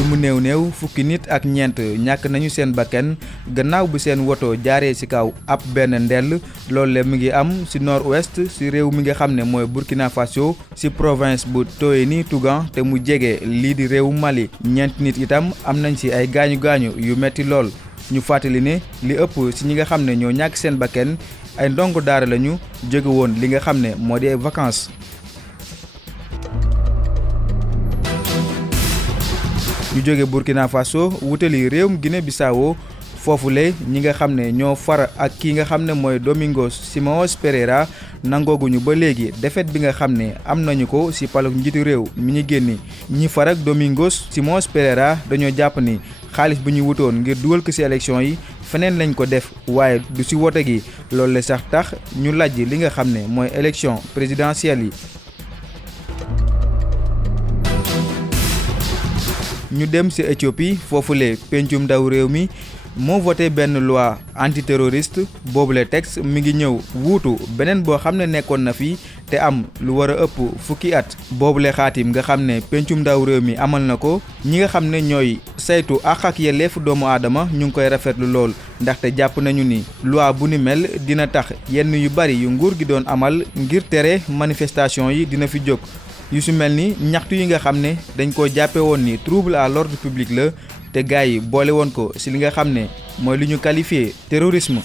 lu mu néew fukki nit ak ñeent ñàkk nañu seen bakkan gannaaw bu seen woto jaaree ci kaw ab benn ndell loolu mi ngi am ci nord-ouest ci réew mi nga xam ne mooy Burkina Faso ci province bu Toeni Tougan te mu jege lii di réewu Mali ñeent nit itam am nañ ci ay gaañu-gaañu yu metti lool ñu fàttali ne li ëpp ci ñi nga xam ne ñoo ñàkk seen bakkan ay ndongo daara lañu jóge woon li nga xam ne moo di ay vacances. ñu jóge Burkina Faso wutali réewum Guinée-Bissau foofule ñi nga xam ne ñoo far ak ki nga xam ne mooy Domingos Simões Pereira nangooguñu ba léegi défaite bi nga xam ne am nañu ko ci paluk njiitu réew mi ñu génni ñi far ak Domingos Simões Pereira dañoo jàpp ni xaalis bu ñu wutoon ngir dugal ko ci élection yi feneen lañ ko def waaye du ci wote gi loolu la sax tax ñu laaj li nga xam ne mooy élection présidentielle yi. ñu dem ci Éthiopie foofule pencum ndaw réew mi moo voté benn loi antiterroriste boobule texte mi ngi ñëw wuutu beneen boo xam ne nekkoon na fi te am lu war a ëpp fukki at boobule xaatim nga xam ne pencum ndaw réew mi amal na ko ñi nga xam ne ñooy saytu àq ak yelleefu doomu aadama ñu ngi koy rafetlu lool ndaxte jàpp nañu ni loi bu ni mel dina tax yenn yu bari yu nguur gi doon amal ngir tere manifestation yi dina fi jóg. yu su mel ni ñaxtu yi nga xam ne dañ ko jàppe woon ni trouble à l'ordre public la te gars yi boole woon ko ci li nga xam ne mooy li ñu qualifié terrorisme.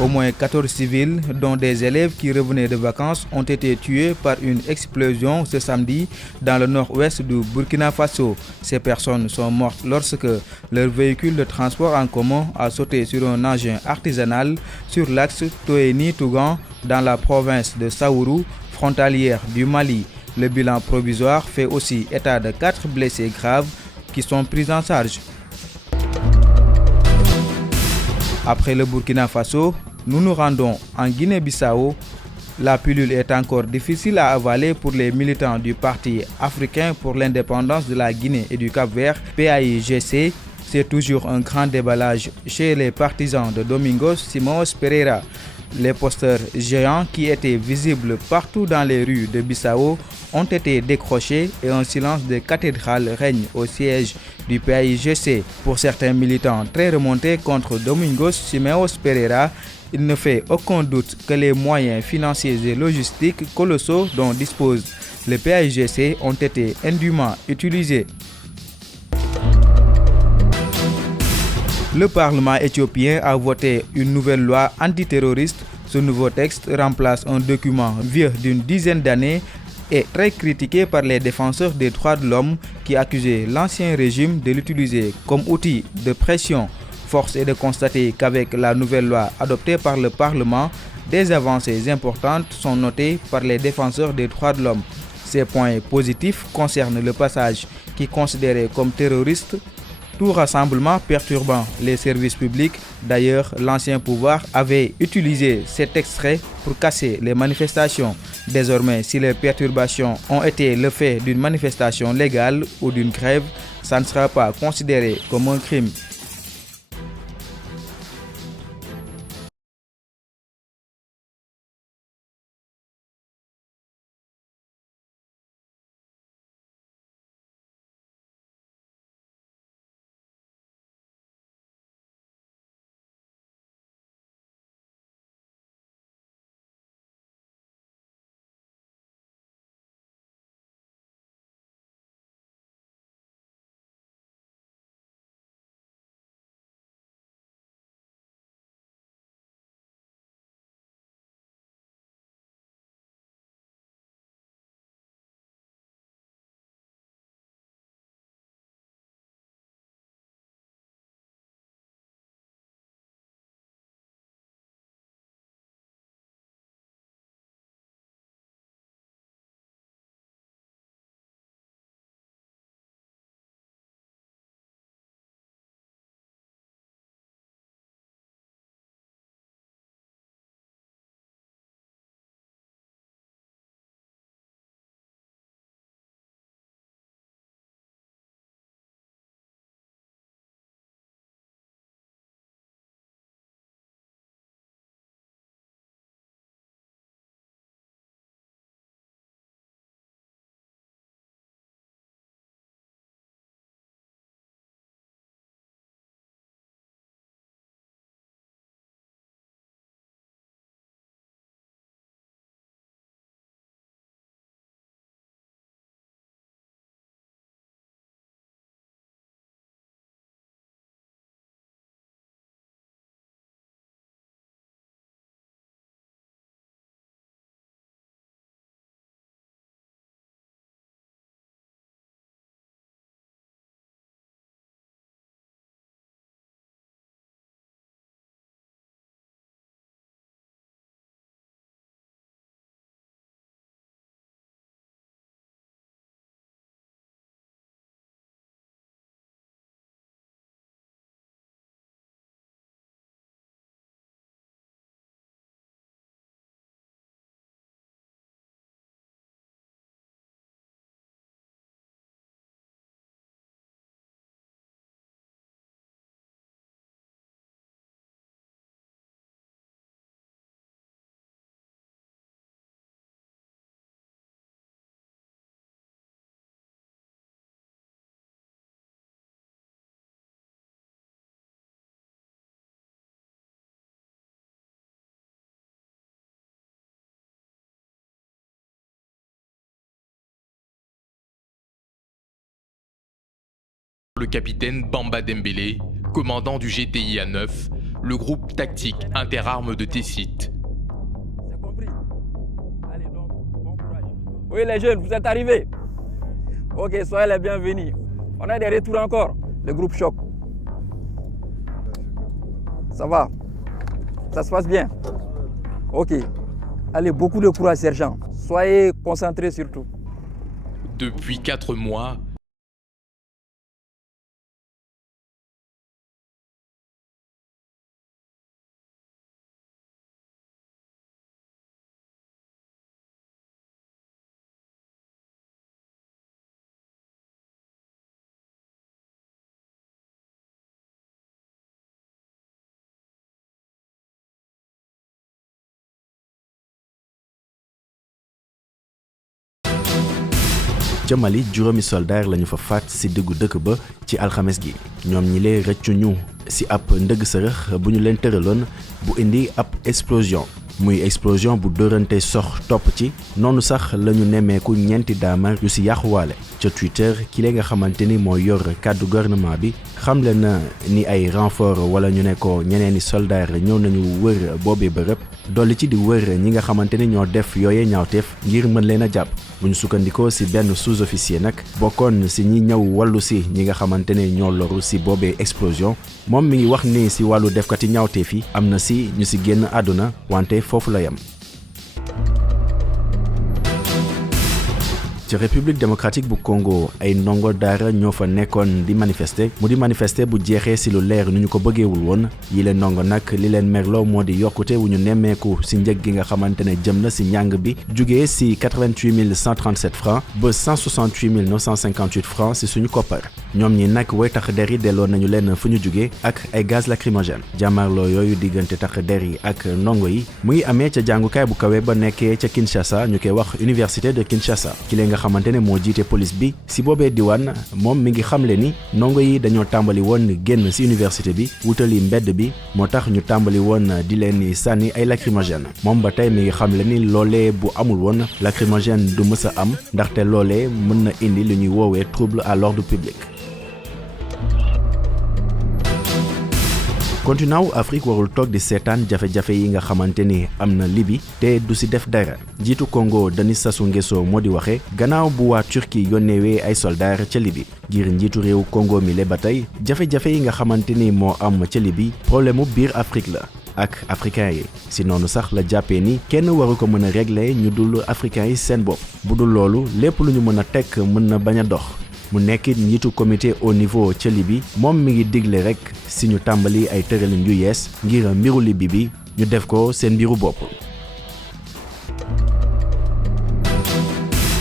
Au moins 14 civils, dont des élèves qui revenaient de vacances, ont été tués par une explosion ce samedi dans le nord-ouest du Burkina Faso. Ces personnes sont mortes lorsque leur véhicule de transport en commun a sauté sur un engin artisanal sur l'axe Toeni-Tougan dans la province de Saourou, frontalière du Mali. Le bilan provisoire fait aussi état de 4 blessés graves qui sont pris en charge. Après le Burkina Faso, nous nous rendons en Guinée-Bissau. La pilule est encore difficile à avaler pour les militants du Parti africain pour l'indépendance de la Guinée et du Cap-Vert, PAIGC. C'est toujours un grand déballage chez les partisans de Domingos Simões Pereira. Les posters géants qui étaient visibles partout dans les rues de Bissau ont été décrochés et un silence de cathédrale règne au siège du PAIGC. Pour certains militants très remontés contre Domingos Simões Pereira, il ne fait aucun doute que les moyens financiers et logistiques colossaux dont dispose le PAIGC ont été indûment utilisés. Le Parlement éthiopien a voté une nouvelle loi antiterroriste. Ce nouveau texte remplace un document vieux d'une dizaine d'années et très critiqué par les défenseurs des droits de l'homme qui accusaient l'ancien régime de l'utiliser comme outil de pression. Force est de constater qu'avec la nouvelle loi adoptée par le Parlement, des avancées importantes sont notées par les défenseurs des droits de l'homme. Ces points positifs concernent le passage qui est considéré comme terroriste, tout rassemblement perturbant les services publics. D'ailleurs, l'ancien pouvoir avait utilisé cet extrait pour casser les manifestations. Désormais, si les perturbations ont été le fait d'une manifestation légale ou d'une grève, ça ne sera pas considéré comme un crime. Le capitaine Bamba Dembélé, commandant du GTIA 9, le groupe tactique interarmes de Tessit. C'est compris. Allez donc, bon courage. Oui les jeunes, vous êtes arrivés. Ok, soyez les bienvenus. On a des retours encore, le groupe Choc. Ça va? Ça se passe bien? Ok. Allez, beaucoup de courage, sergent. Soyez concentrés surtout. Depuis 4 mois, ca Mali juróomi soldaar lañu fa faat ci diggu dëkk ba ci alxames gi ñoom ñi lee rëccuñu ci ab ndëgg sërëx bu ñu leen tëraloon bu indi ab explosion muy explosion bu dërante sox topp ci noonu sax lañu nemmeeku ñeenti daamar yu ci yàquwaale ca Twitter ki lee nga xamante ni mooy yor kàddu gouvernement bi xamle na ni ay renfort wala ñu ne ko ñeneeni soldaar ñëw nañu wër boobee bërëb dolli ci di wër ñi nga xamante ni ñoo def yooye ñaawteef ngir mën leen a jàpp bu ñu sukkandikoo ci benn sous-officier nag bokkoon ci ñi ñëw wallu ci ñi nga xamante ne ñoo loru ci boobee explosion moom mi ngi wax ni ci wàllu defkati ñaawteef yi am na ci ñu ci génn àdduna wante foofu la yem. ci République démocratique bu Congo ay ndongo daara ñoo fa nekkoon di manifester mu di manifester bu jeexee ci lu leer nu ñu ko bëggeewul woon yi leen ndongo nag li leen merloo moo di yokkute wu ñu nemmeeku ci njëg gi nga xamante ne jëm na ci njàng bi jugee ci 88 137 francs ba 168 958 francs ci suñu koppar ñoom ñi nag way tax der yi delloo nañu leen fu ñu jugee ak ay gaz lacrymogène jàmmaarloo yooyu diggante tax der yi ak ndongo yi mu ngi amee ca jàngukaay bu kawe ba nekkee ca Kinshasa ñu koy wax Université de Kinshasa ki lee nga xamante ne moo jiite police bi ci boobee diwaan moom mi ngi xamle ni ndongo yi dañoo tàmbali woon génn ci université bi wutali mbedd bi moo tax ñu tàmbali woon di leen sànni ay lacrymogène moom ba tey mi ngi xamle ni loolee bu amul woon lacrymogène du mës a am ndaxte loolee mën na indi li ñuy woowee trouble à l'ordre public. continent wu Afrique warul toog di seetaan jafe-jafe yi nga xamante ni am na Libye te du ci def dara jiitu Congo Denis Sassou Nguesso moo di waxe gannaaw bu waa Turquie yónneewee ay soldaar ca Libye ngir njiitu réew Congo mi le ba tey jafe-jafe yi nga xamante ni moo am ca Libye problème mu biir Afrique la ak africain yi si noonu sax la jàppee ni kenn waru ko mën a régler ñu dul africain yi seen bopp bu dul loolu lépp lu ñu mën a tekk mën na bañ a dox mu nekk njiitu comité au niveau ca Libye moom mi ngi digle rek si ñu tàmbali ay tëralin yu yees ngir mbiru Libye bi ñu def ko seen mbiru bopp.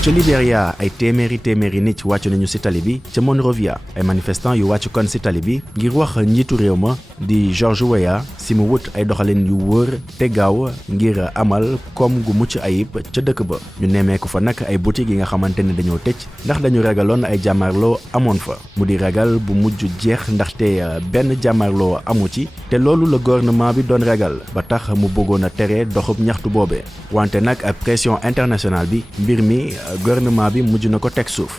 ca Libéria ay téeméeri nit wàcc nañu ci tali bi ca Monrovia ay manifestants yu wàcc kon ci tali bi ngir wax njiitu réew ma di George Weah ci mu wut ay doxalin yu wër te gaaw ngir amal koom gu mucc ayib ca dëkk ba ñu nemmeeku fa nag ay boutique yi nga xamante ne dañoo tëj ndax dañu ragaloon ay jàmmaarloo amoon fa mu di ragal bu mujj jeex ndaxte benn jàmmaarloo amu ci te loolu la gouvernement bi doon ragal ba tax mu bëggoon a tere doxub ñaxtu boobee wante nag ak pression internationale bi mbir mi gouvernement bi mujj na ko teg suuf.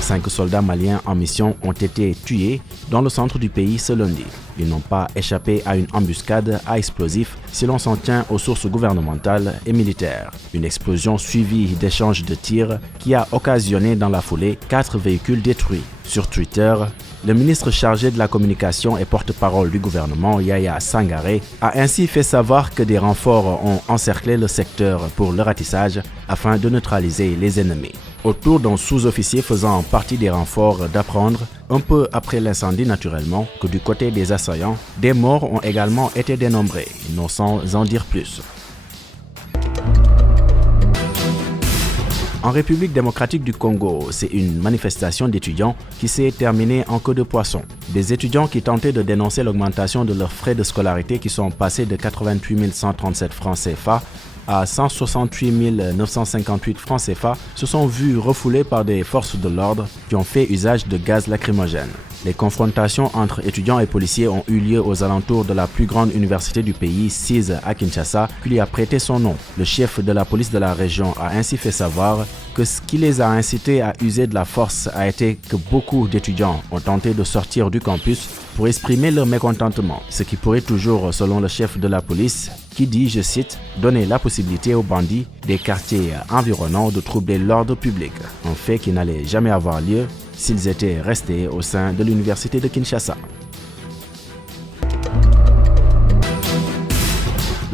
Cinq soldats maliens en mission ont été tués dans le centre du pays ce lundi. Ils n'ont pas échappé à une embuscade à explosifs si l'on s'en tient aux sources gouvernementales et militaires. Une explosion suivie d'échanges de tirs qui a occasionné dans la foulée 4 véhicules détruits. Sur Twitter, le ministre chargé de la communication et porte-parole du gouvernement, Yaya Sangaré, a ainsi fait savoir que des renforts ont encerclé le secteur pour le ratissage afin de neutraliser les ennemis. Autour d'un sous-officier faisant partie des renforts d'apprendre, un peu après l'incendie naturellement, que du côté des assaillants, des morts ont également été dénombrés, sans en dire plus. En République démocratique du Congo, c'est une manifestation d'étudiants qui s'est terminée en queue de poisson. Des étudiants qui tentaient de dénoncer l'augmentation de leurs frais de scolarité qui sont passés de 88 137 francs CFA à 168 958 francs CFA se sont vus refoulés par des forces de l'ordre qui ont fait usage de gaz lacrymogène. Les confrontations entre étudiants et policiers ont eu lieu aux alentours de la plus grande université du pays, CIS à Kinshasa, qui lui a prêté son nom. Le chef de la police de la région a ainsi fait savoir que ce qui les a incités à user de la force a été que beaucoup d'étudiants ont tenté de sortir du campus pour exprimer leur mécontentement, ce qui pourrait toujours, selon le chef de la police, qui dit, je cite, « donner la possibilité aux bandits des quartiers environnants de troubler l'ordre public », un fait qui n'allait jamais avoir lieu s'ils étaient restés au sein de l'université de Kinshasa.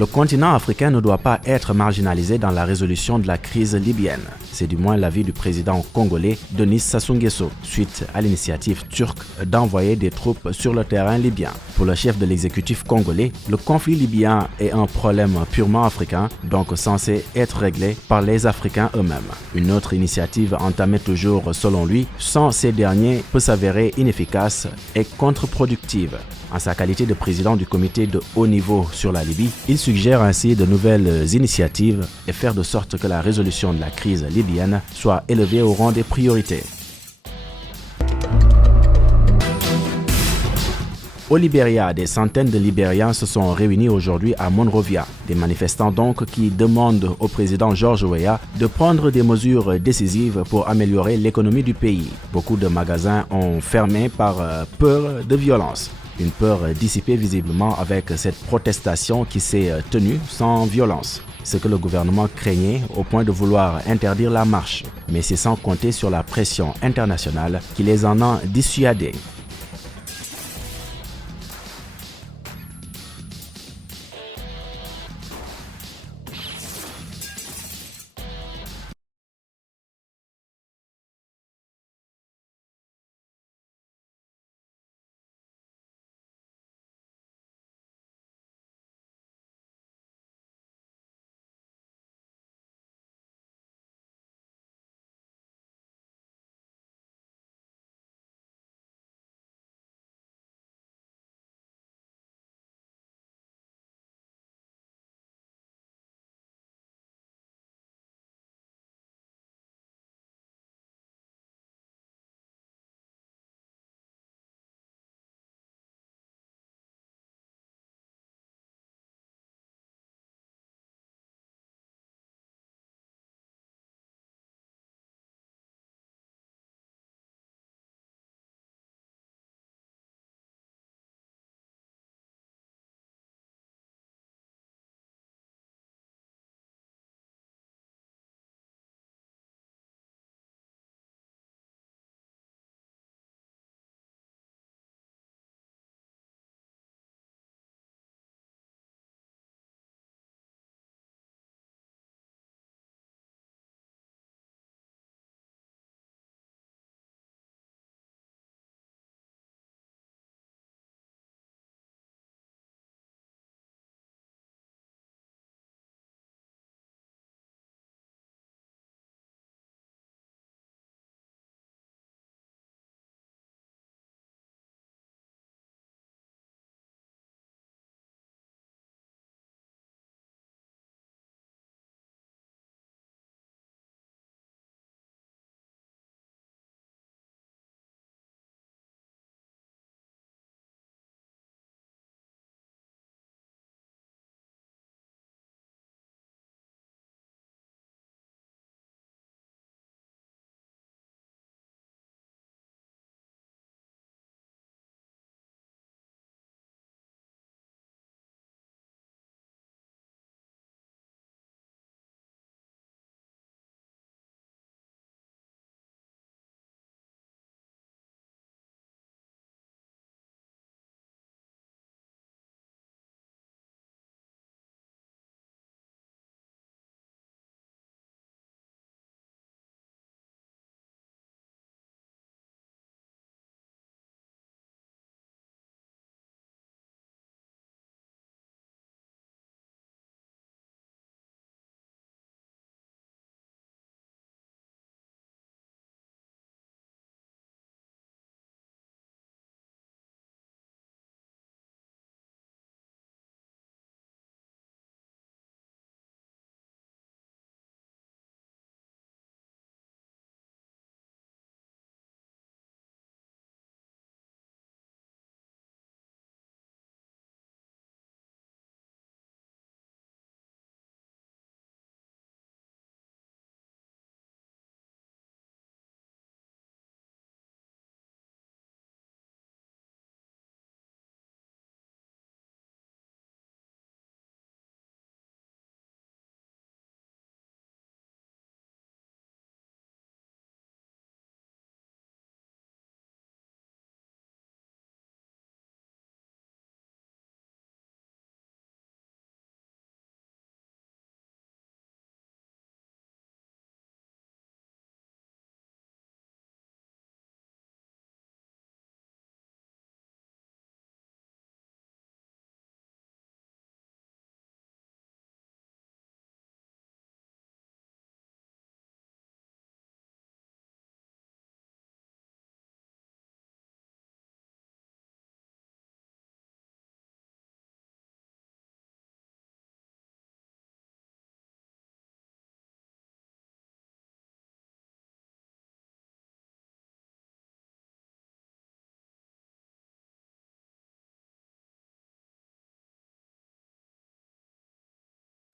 Le continent africain ne doit pas être marginalisé dans la résolution de la crise libyenne. C'est du moins l'avis du président congolais Denis Sassou Nguesso, suite à l'initiative turque d'envoyer des troupes sur le terrain libyen. Pour le chef de l'exécutif congolais, le conflit libyen est un problème purement africain, donc censé être réglé par les Africains eux-mêmes. Une autre initiative entamée toujours selon lui, sans ces derniers, peut s'avérer inefficace et contre-productive. En sa qualité de président du comité de haut niveau sur la Libye, il suggère ainsi de nouvelles initiatives et faire de sorte que la résolution de la crise libyenne soit élevée au rang des priorités. Au Libéria, des centaines de Libériens se sont réunis aujourd'hui à Monrovia. Des manifestants donc qui demandent au président George Weah de prendre des mesures décisives pour améliorer l'économie du pays. Beaucoup de magasins ont fermé par peur de violence. Une peur dissipée visiblement avec cette protestation qui s'est tenue sans violence. Ce que le gouvernement craignait au point de vouloir interdire la marche. Mais c'est sans compter sur la pression internationale qui les en a dissuadés.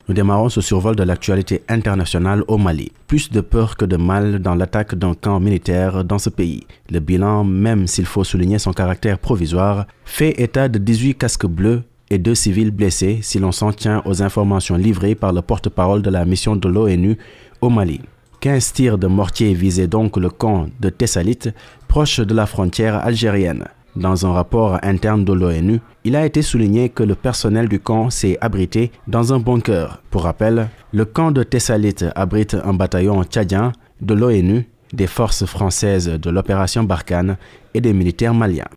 Nous démarrons ce survol de l'actualité internationale au Mali. Plus de peur que de mal dans l'attaque d'un camp militaire dans ce pays. Le bilan, même s'il faut souligner son caractère provisoire, fait état de 18 casques bleus et 2 civils blessés si l'on s'en tient aux informations livrées par le porte-parole de la mission de l'ONU au Mali. 15 tirs de mortier visaient donc le camp de Tessalit, proche de la frontière algérienne. Dans un rapport interne de l'ONU, il a été souligné que le personnel du camp s'est abrité dans un bunker. Pour rappel, le camp de Tessalit abrite un bataillon tchadien de l'ONU, des forces françaises de l'opération Barkhane et des militaires maliens.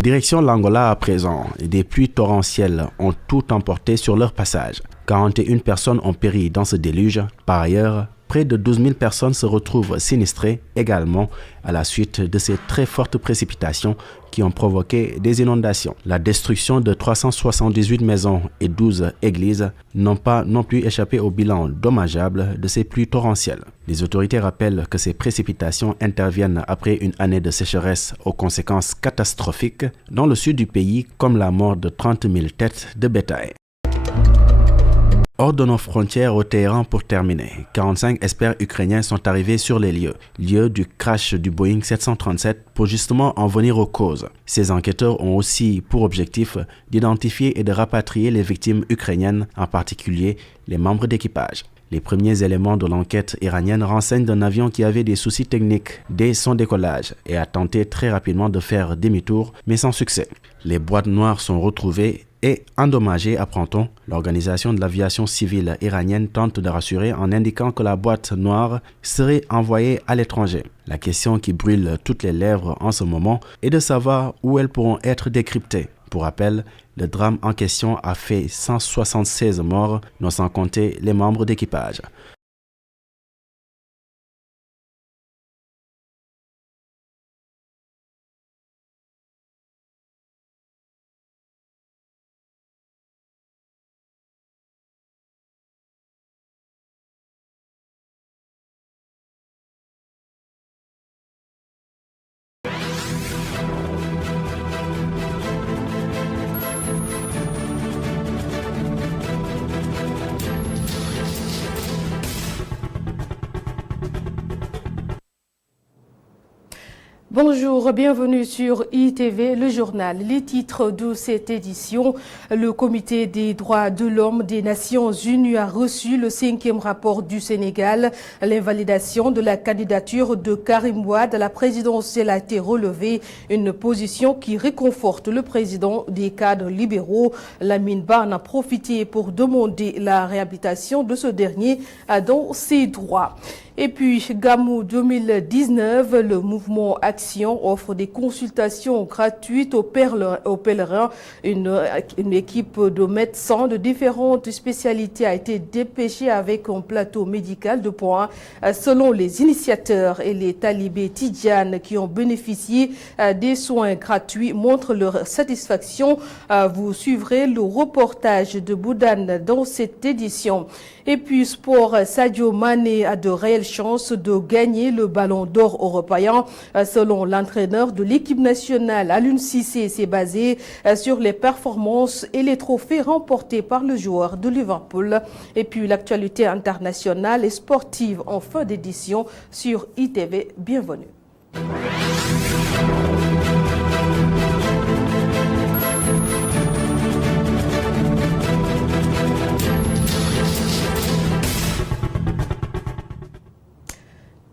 Direction l'Angola à présent, des pluies torrentielles ont tout emporté sur leur passage. 41 personnes ont péri dans ce déluge. Par ailleurs, près de 12 000 personnes se retrouvent sinistrées également à la suite de ces très fortes précipitations qui ont provoqué des inondations. La destruction de 378 maisons et 12 églises n'ont pas non plus échappé au bilan dommageable de ces pluies torrentielles. Les autorités rappellent que ces précipitations interviennent après une année de sécheresse aux conséquences catastrophiques dans le sud du pays, comme la mort de 30 000 têtes de bétail. Hors de nos frontières au Téhéran pour terminer, 45 experts ukrainiens sont arrivés sur les lieux du crash du Boeing 737 pour justement en venir aux causes. Ces enquêteurs ont aussi pour objectif d'identifier et de rapatrier les victimes ukrainiennes, en particulier les membres d'équipage. Les premiers éléments de l'enquête iranienne renseignent d'un avion qui avait des soucis techniques dès son décollage et a tenté très rapidement de faire demi-tour, mais sans succès. Les boîtes noires sont retrouvées et endommagées, apprend-on. L'organisation de l'aviation civile iranienne tente de rassurer en indiquant que la boîte noire serait envoyée à l'étranger. La question qui brûle toutes les lèvres en ce moment est de savoir où elles pourront être décryptées. Pour rappel, le drame en question a fait 176 morts, non sans compter les membres d'équipage. Bonjour, bienvenue sur ITV, le journal. Les titres de cette édition. Le Comité des droits de l'homme des Nations Unies a reçu le 5e rapport du Sénégal. L'invalidation de la candidature de Karim Wade à la présidentielle a été relevée. Une position qui réconforte le président des cadres libéraux. Lamine Ba en a profité pour demander la réhabilitation de ce dernier dans ses droits. Et puis, Gamou 2019, le mouvement Action offre des consultations gratuites aux pèlerins. Une équipe de médecins de différentes spécialités a été dépêchée avec un plateau médical de points. Selon les initiateurs et les talibés tidjanes qui ont bénéficié des soins gratuits montrent leur satisfaction. Vous suivrez le reportage de Boudane dans cette édition. Et puis sport, Sadio Mané a de réelles chances de gagner le ballon d'or européen. Selon l'entraîneur de l'équipe nationale, Aliou Cissé, s'est basé sur les performances et les trophées remportés par le joueur de Liverpool. Et puis l'actualité internationale et sportive en fin d'édition sur ITV. Bienvenue.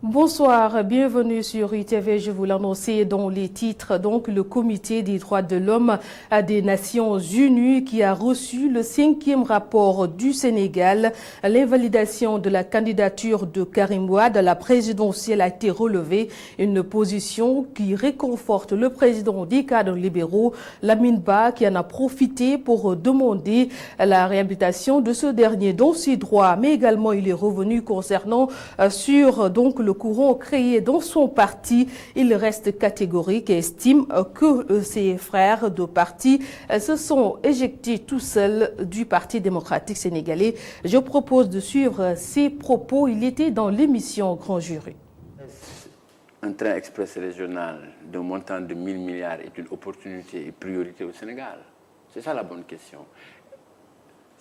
Bonsoir, bienvenue sur ITV. Je vous l'annonçais dans les titres. Donc, le Comité des droits de l'homme des Nations Unies qui a reçu le 5e rapport du Sénégal. L'invalidation de la candidature de Karim Wade à la présidentielle a été relevée. Une position qui réconforte le président des cadres libéraux, Lamine Ba, qui en a profité pour demander la réhabilitation de ce dernier dans ses droits. Mais également, il est revenu concernant sur donc le courant créé dans son parti. Il reste catégorique et estime que ses frères de parti se sont éjectés tout seuls du Parti démocratique sénégalais. Je propose de suivre ses propos. Il était dans l'émission Grand Jury. Un train express régional d'un montant de 1000 milliards est une opportunité et priorité au Sénégal? C'est ça la bonne question.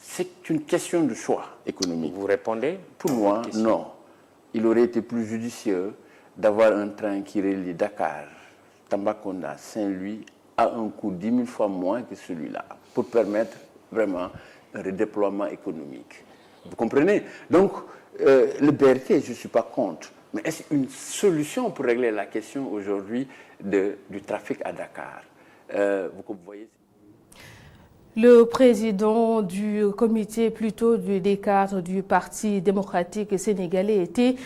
c'est une question de choix économique. Vous répondez? Pour moi, non. Il aurait été plus judicieux d'avoir un train qui relie Dakar, Tambacounda, Saint-Louis à un coût 10 000 fois moins que celui-là, pour permettre vraiment un redéploiement économique. Vous comprenez? Donc, le BRT, je ne suis pas contre. Mais est-ce une solution pour régler la question aujourd'hui du trafic à Dakar? Vous voyez. Le président du comité des cadres du Parti démocratique sénégalais était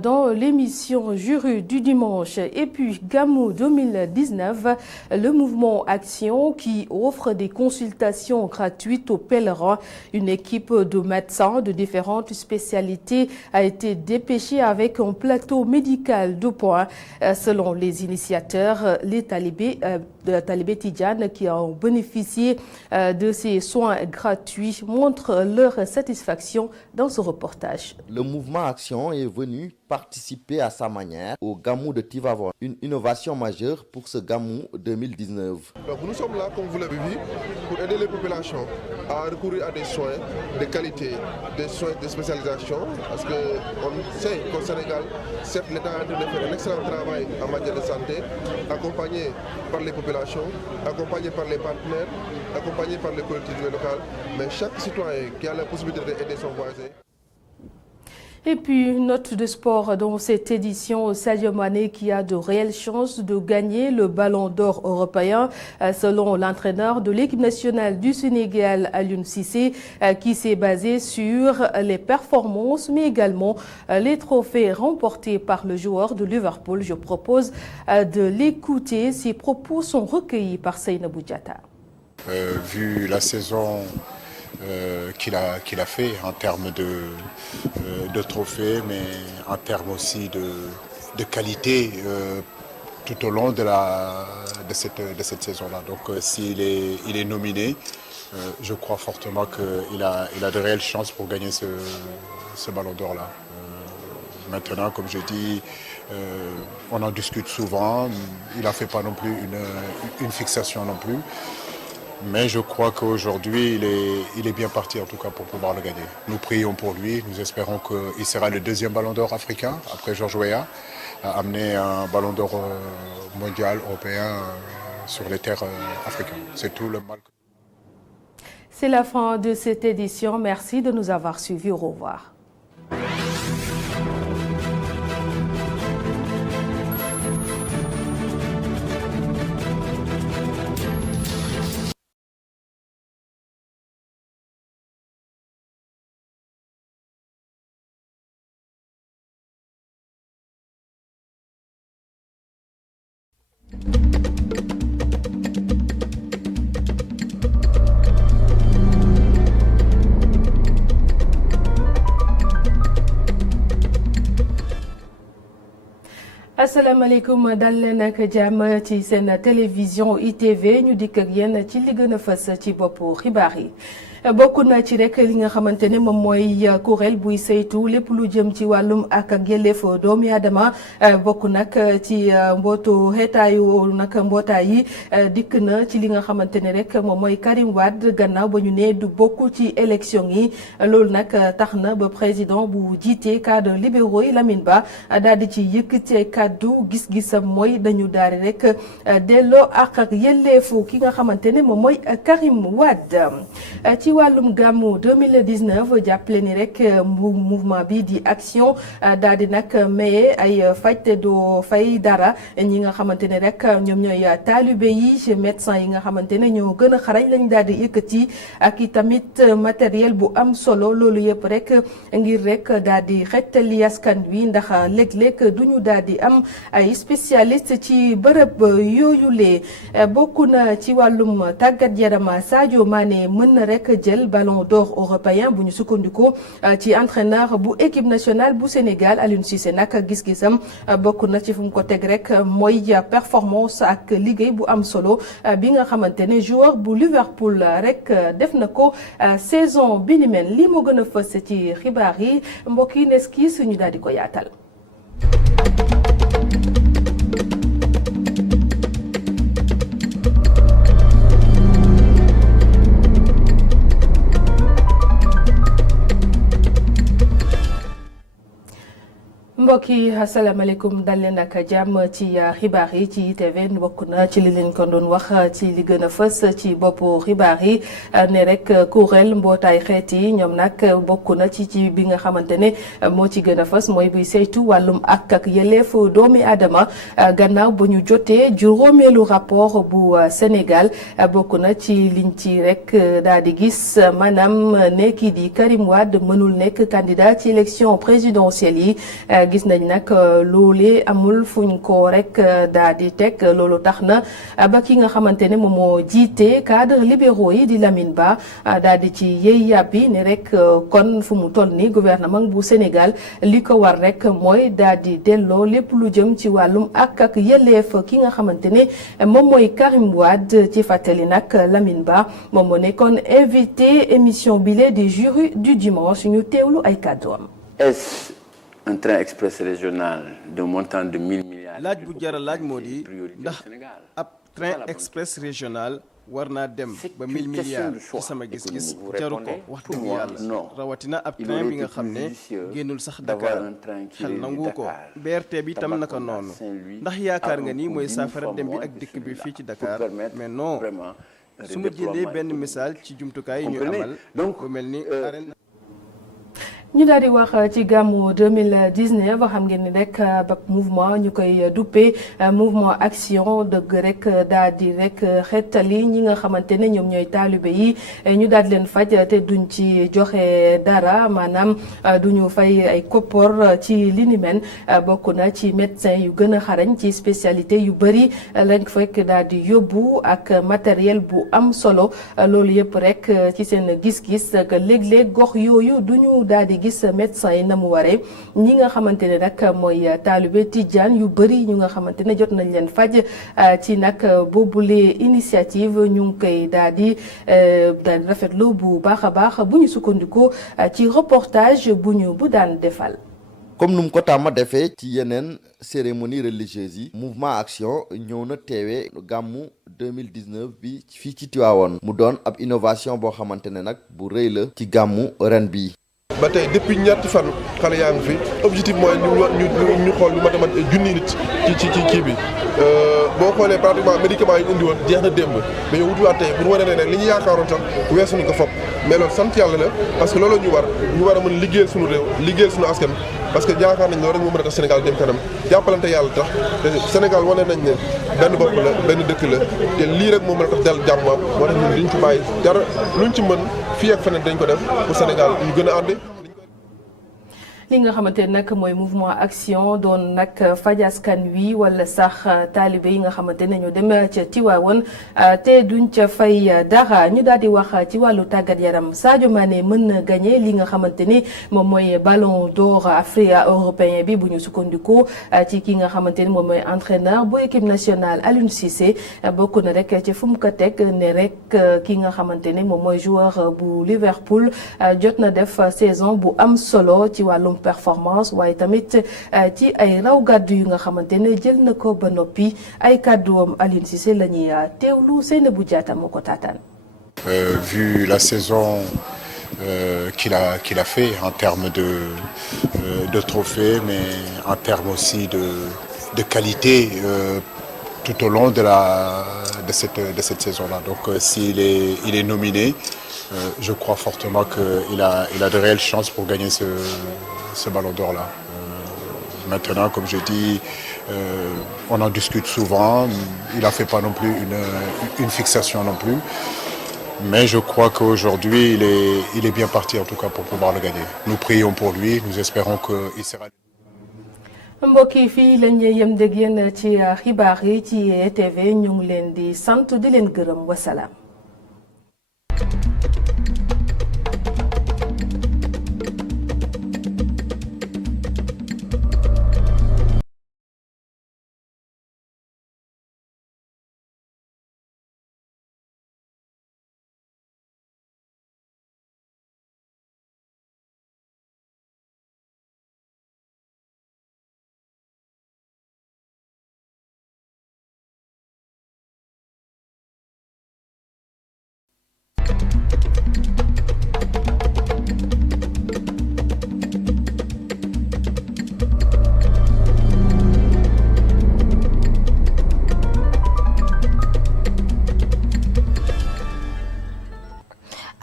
dans l'émission Jury du dimanche. Et puis Gamou 2019, le mouvement Action qui offre des consultations gratuites aux pèlerins. Une équipe de médecins de différentes spécialités a été dépêchée avec un plateau médical de points. Selon les initiateurs, les talibés Tidjane qui ont bénéficié de ces soins gratuits montrent leur satisfaction dans ce reportage. Le mouvement Action est venu participer à sa manière au Gamou de Tivaouane, une innovation majeure pour ce Gamou 2019. Donc nous sommes là, comme vous l'avez vu, pour aider les populations à recourir à des soins de qualité, des soins de spécialisation, parce qu'on sait qu'au Sénégal, certes l'État est en train de faire un excellent travail en matière de santé, accompagné par les populations, accompagné par les partenaires, accompagné par les collectivités locales, mais chaque citoyen qui a la possibilité d'aider son voisin. Et puis, note de sport dans cette édition, Sadio Mané qui a de réelles chances de gagner le ballon d'or européen, selon l'entraîneur de l'équipe nationale du Sénégal, Aliou Cissé, qui s'est basé sur les performances, mais également les trophées remportés par le joueur de Liverpool. Je propose de l'écouter. Ses propos sont recueillis par Seynabou Diatta. Vu la saison qu'il a fait en termes de trophées, mais en termes aussi de qualité tout au long de cette saison-là. Donc s'il est nominé, je crois fortement qu'il a de réelles chances pour gagner ce ballon d'or-là. Maintenant, comme je dis, on en discute souvent. Il n'a fait pas non plus une fixation non plus. Mais je crois qu'aujourd'hui, il est bien parti en tout cas pour pouvoir le gagner. Nous prions pour lui, nous espérons qu'il sera le deuxième ballon d'or africain, après Georges Weah, à amener un ballon d'or mondial, européen sur les terres africaines. C'est tout le mal. C'est la fin de cette édition. Merci de nous avoir suivis. Au revoir. asalaamaaleykum dal leen ak jàmm ci seen télévision ITV ñu dikk ak yéen ci li gën a fës ci boppu xibaar yi. bokk na ci rek li nga xamante ne moom mooy kuréel buy saytu lépp lu jëm ci wàllum ak yelleef doomu aadama bokk nag ci mbootaay yi dikk na ci li nga xamante ne rek moom mooy Karim Wade gannaaw ba ñu ne du bokk ci élection yi loolu nag tax na ba président bu jiite cadre libéraux yi Lamine Ba daal di ci yëkkatee kàddu gis-gisam mooy dañu daal di rek delloo ak yelleefu ki nga xamante ne moom mooy Karim Wade. ci wàllum gàmmu 2019 jàppale ni rek mouvement bi di action daal di nag maye ay faj te doo fay dara ñi nga xamante ne rek ñoom ñooy taalibe yi médecin yi nga xamante ne ñoo gën a xarañ lañ daal di yëkkati ak i tamit matériel bu am solo loolu yëpp rek ngir rek daal di xettali askan wi ndax léeg-léeg duñu daal di am ay spécialiste ci bërëb yooyulee bokk na ci wàllum tàggat yaram Sadio Mané mën na rek jël ballon d'or européen bu ñu sukkandikoo ci entraîneur bu équipe nationale bu Sénégal Aliou Cissé nag gis-gisam bokk na ci fu mu ko teg rek mooy performance ak liggéey bu am solo bi nga xamante ne joueur bu Liverpool rek def na ko saison bi ni mel lii moo gën a fës ci xibaar yi mbokk yi nes kii suñu daal di ko yaatal. mbokk yi asalaamaaleykum dal leen ak jàmm ci xibaar yi ci ITV bokk na ci li leen ko doon wax ci li gën a fës ci boppu xibaar yi ne rek kuréel mbootaay xeet yi ñoom nag bokk na ci bi nga xamante ne moo ci gën a fës mooy buy saytu wàllum ak yelleef doomi aadama gannaaw ba ñu jotee juróomeelu rapport bu Sénégal bokk na ci liñ ci rek daal di gis maanaam ne kii di Karim Wade mënul nekk candidat ci élection présidentielle yi. Gis nañ nag loolee amul fuñ ko rek daal di teg loolu tax na ba ki nga xamante ne moom moo jiite cadre libéraux yi di Lamine Ba daal di ci yey yàbbi ne rek kon fu mu toll ni gouvernement bu Sénégal li ko war rek mooy daal di delloo lépp lu jëm ci wàllum ak yelleef ki nga xamante ne moom mooy Karim Wade ci fàttali nag Lamine Ba moom moo nekkoon invité émission bile du jury du dimanche ñu teewlu ay kàddoom. Un train express régional de montant de 1000 milliards. laaj bu jar a laaj moo di ndax ab train express régional war naa dem ba 1000 milliards ci sama gis-gis jaru ko wax dëgg yàlla rawatina ab train bi nga xam ne génnul sax Dakar xel nangu ko BRT bi tam naka noonu ndax yaakaar nga ni mooy saafara dem bi ak dikk bi fii ci Dakar mais non su ma jëlee benn misaal ci jumtukaay yi ñu amal bu mel ni arène. ñu daal di wax ci gàmmu 2019 xam ngeen ni rek ba mouvement ñu koy duppee mouvement action dëgg rek daal di rek xettali ñi nga xamante ne ñoom ñooy taalibe yi ñu daal di leen faj te duñ ci joxe dara maanaam duñu fay ay koppor ci li ni mel bokk na ci médecin yu gën a xarañ ci spécialité yu bëri lañ fekk daal di yóbbu ak matériel bu am solo loolu yëpp rek ci seen gis-gis que léeg-léeg gox yooyu duñu daal di gis médecin yi na mu waree ñi nga xamante ne nag mooy taalibe tijaan yu bëri ñu nga xamante ne jot nañ leen faj ci nag boobule initiative ñu ngi koy daal di rafetlu bu baax a baax bu ñu sukkandikoo ci reportage bu daan defal. comme nu mu ko tàmm defee ci yeneen cérémonie religieuse yi mouvement action ñëw na teewee gàmmu 2019 bi fii ci Tivaouane mu doon ab innovation boo xamante ne nag bu rëy la ci gàmmu ren bii. ba tey depuis ñetti fan xale yaa ngi fi objectif mooy ñu xool lu mat junni nit ci kii bi boo xoolee pratiquement médicaments yi ñu indi woon jeex na démb mais yow wutiwaat tey pour wane ne nag li ñu yaakaaroon sax weesu nañ ko fopp mais loolu sant yàlla la parce que loolu ñu war a mën liggéeyal suñu réew liggéeyal suñu askan parce que yaakaar nañ loolu rek moo mën a tax Sénégal dem kanam jàppalante yàlla tax te Sénégal wane nañ ne benn bopp la benn dëkk la te lii rek moo mën a tax dal jàmm moo tax ñun duñ ci bàyyi dara luñ ci mën fii ak feneen dañ ko def pour Sénégal ñu gën a ànd. li nga xamante ne nag mooy mouvement action doon nag fajaskan wi wala sax taalibe yi nga xamante ne ñu dem ca Tiwaawoon te duñ ca fay dara ñu daal di wax ci wàllu tàggat yaram Sadio Mané mën na gagné li nga xamante ni moom mooy ballon d'or africain européen bi bu ñu sukkandikoo ci ki nga xamante ni moom mooy entraîneur bu équipe nationale Aliou Cissé bokk na rek ci fu mu ko teg ne rek ki nga xamante ni moom mooy joueur bu Liverpool jot na def saison bu am solo ci wàllum performance waaye tamit ci ay raw gàddu yu nga xamante ne jël na ko ba noppi ay kàdduwam Aliou Cissé la ñuy teewlu Seynabou Diatta moo ko taataan. Vu la saison qu'il a fait en termes de trophées, mais en termes aussi de qualité tout au long de cette saison-là. Donc s'il est nominé, je crois fortement qu'il a de réelles chances pour gagner ce ballon d'or-là. Maintenant, comme je dis, on en discute souvent. Il n'a fait pas non plus une fixation non plus. Mais je crois qu'aujourd'hui, il est bien parti en tout cas pour pouvoir le gagner. Nous prions pour lui, nous espérons qu'il sera... mbokk yi fii lañ yem dégg yéen ci xibaar yi ci ETV ñu ngi leen di sant di leen gërëm wasalaam.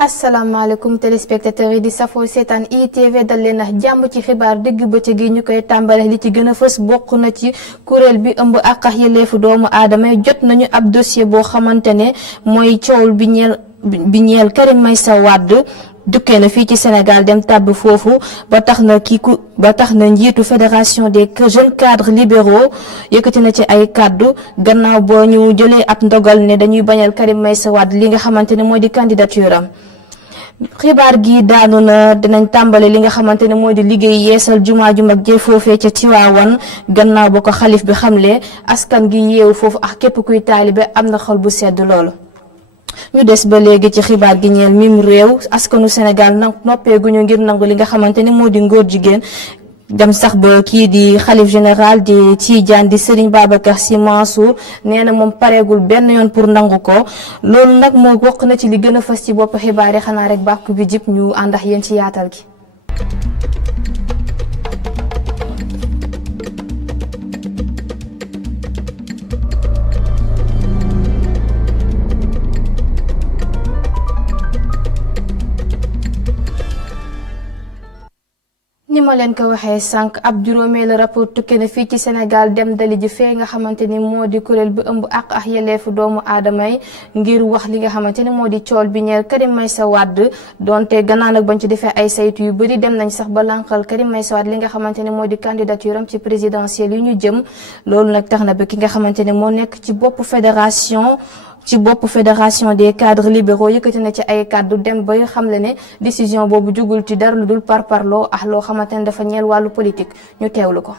asalaamaaleykum téléspectateurs yi di safoo seetaan ITV dal leen ak jàmm ci xibaar digg bëccëg gi ñu koy tàmbale li ci gën a fës bokk na ci kuréel bi ëmb àq ak yelleefu doomu aadama jot nañu ab dossier boo xamante ne mooy coow bi ñeel Karim Meïssa Wade dukkee na fii ci Sénégal dem tàbb foofu ba tax na njiitu fédération des jeunes cadres libéraux yëkkati na ci ay kàddu gannaaw boo ñu jëlee ab ndogal ne dañuy bañal Karim Meïssa Wade li nga xamante ne moo di candidature am. xibaar gi daanu na dinañ tàmbale li nga xamante ne moo di liggéey yeesal jumaa ju mag jee foofee ca Tiwaawan gannaaw ba ko xalif bi xamle askan gi yeewu foofu ak képp kuy taalibe am na xol bu sedd loolu. ñu des ba léegi ci xibaar gi ñeel mim réew askanu Sénégal nag noppeeguñu ngir nangu li nga xamante ne moo di ngóor jigéen dem sax ba kii di xalif général di Tidiane di Serigne Babacar Sy Mansour nee na moom pareegul benn yoon pour nangu ko loolu nag moo bokk na ci li gën a fës ci bopp xibaar yi xanaa rek bàkku bi jib ñu ànd ak yéen ci yaatal gi. ni ma leen ko waxee sànq ab juróomeelu rapport tukkee na fii ci Sénégal dem dali ji fee nga xamante ni moo di kuréel bi ëmb àq ak yelleefu doomu aadama yi ngir wax li nga xamante ni moo di cool bi ñeel Karim Meïssa Wade donte gannaaw nag bañ ci defee ay saytu yu bëri dem nañ sax ba lànqal Karim Meïssa Wade li nga xamante ni moo di candidature am ci présidentielle yi ñu jëm loolu nag tax na ba ki nga xamante ni moo nekk ci bopp fédération des cadres libéraux yëkkati na ci ay kàddu dem ba xamle ne décision boobu jugul ci dara lu dul parparloo ak loo xamante ne dafa ñeel wàllu politique ñu teewlu ko.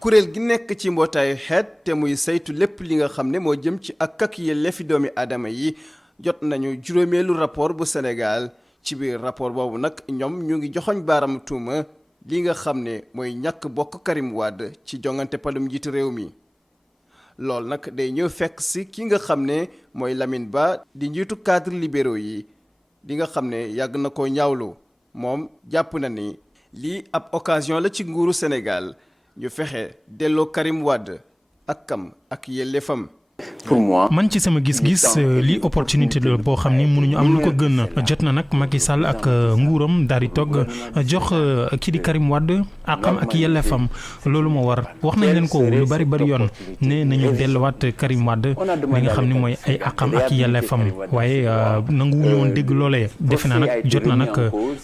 kuréel gi nekk ci mbootaayu xeet te muy saytu lépp li nga xam ne moo jëm ci ak yelleefi doomi aadama yi jot nañu juróomeelu rapport bu Sénégal ci biir rapport boobu nag ñoom ñu ngi joxoñ baaram tuuma li nga xam ne mooy ñàkk bokk Karim Wade ci jongante palum njiitu réew mi. loolu nag day ñëw fekk si ki nga xam ne mooy Lamine Ba di njiitu cadre libéraux yi di nga xam ne yàgg na ko ñaawlu moom jàpp na ni lii ab occasion la ci nguuru Sénégal ñu fexe delloo Karim Wade ak kam ak yelleefam. pour moi man ci sama gis-gis lii opportunité la boo xam ni mënuñu am lu ko gën jot na nag Macky Sall ak nguuram daal di toog jox kii di Karim Wade àqam ak yelleefam loolu moo war wax nañ leen ko lu bari yoon ne nañu delluwaat Karim Wade li nga xam ni mooy ay àqam ak yelleefam waaye nanguwuñu woon dégg loolee defe naa nag jot na nag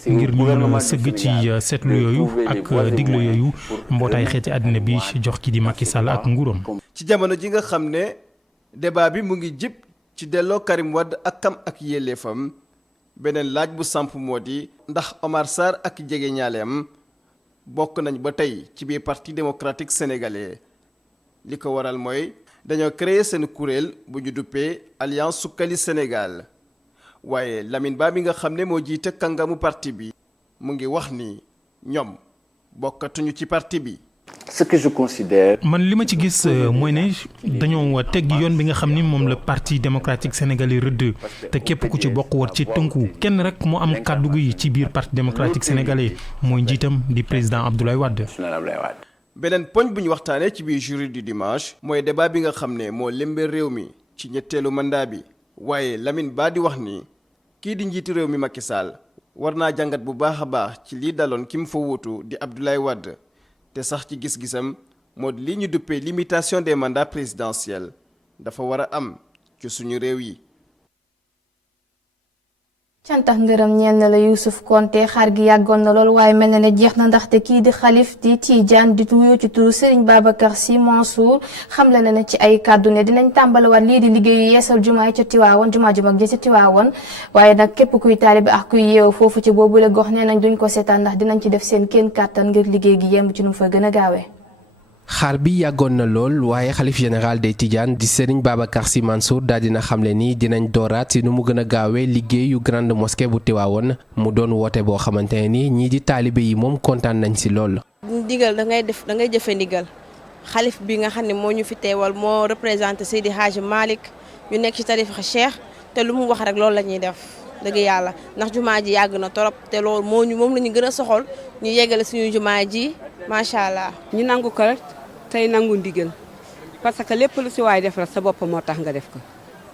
ngir ñu mën a sëgg ci seetlu yooyu ak diglu yooyu mbootaay xeeti àddina bi jox kii di Macky Sall ak nguuram. ci jamono ji nga xam ne débat bi mu ngi jib ci delloo Karim Wade ak kam ak yelleefam beneen laaj bu samp moo di ndax Omar Sarr ak jege ñaaleem bokk nañ ba tey ci biir parti démocratique sénégalais li ko waral mooy dañoo créer seen kuréel bu ñu duppee alliance sukkali Sénégal waaye Lamine Ba bi nga xam ne moo jiite kàngamu parti bi mu ngi wax ni ñoom bokkatuñu ci parti bi. ce que je considère. man li ma ci gis mooy ne dañoo tegg yoon bi nga xam ni moom la parti démocratique sénégalais rëdd te képp ku ci bokk war ci tënku kenn rek moo am kàddu gi ci biir parti démocratique sénégalais mooy njiitam di président Abdoulaye Wade. beneen poñ bu ñu waxtaanee ci biir jury du dimanche mooy débat bi nga xam ne moo lëmbee réew mi ci ñetteelu mandat bi waaye Lamine Ba di wax ni kii di njiitu réew mi Macky Sall war naa jàngat bu baax a baax ci lii daloon ki mu fa wuutu di Abdoulaye Wade. te sax ci gis-gisam moo li ñu duppee limitation des mandats présidentiels dafa war a am ci suñu réew yi. cantax ngërëm ñeel na la Youssouf Konté xaar gi yàggoon na lool waaye mel na ne jeex na ndaxte kii di xalif di Tidiane di wuyoo ci turu Serigne Babacar Sy Mansour xamle na ne ci ay kàddu ne dinañ tàmbaliwaat lii di liggéeyu yeesal jumaa yi ca Tiwaawoon jumaa ju mag ji ca Tiwaawoon waaye nag képp kuy taalibe ak kuy yeewu foofu ci boobule gox nee nañ duñ ko seetaan ndax dinañ ci def seen kenn kàttan ngir liggéey gi yemb ci nu mu fa gën a gaawee. xaar bi yàggoon na lool waaye xalif général des Tidiane di Serigne Babacar Sy Mansour daal dina xamle ni dinañ dooraat si nu mu gën a gaawee liggéeyu grande mosquée bu Tiwaawoon mu doon woote boo xamante ne ni ñii di taalibe yi moom kontaan nañ si lool. ndigal da ngay jëfe ndigal xalif bi nga xam ne moo ñu fi teewal moo représenté Seydi Hadji Malick ñu nekk ci tarixa Cheikh te lu mu wax rek loolu la ñuy def dëgg yàlla ndax jumaa ji yàgg na torop te loolu moom la ñu gën a soxal ñu yeggale suñu jumaa ji macha allah. ñu nangu ko rek tey nangu ndigal parce que lépp lu si waay def rek sa bopp moo tax nga def ko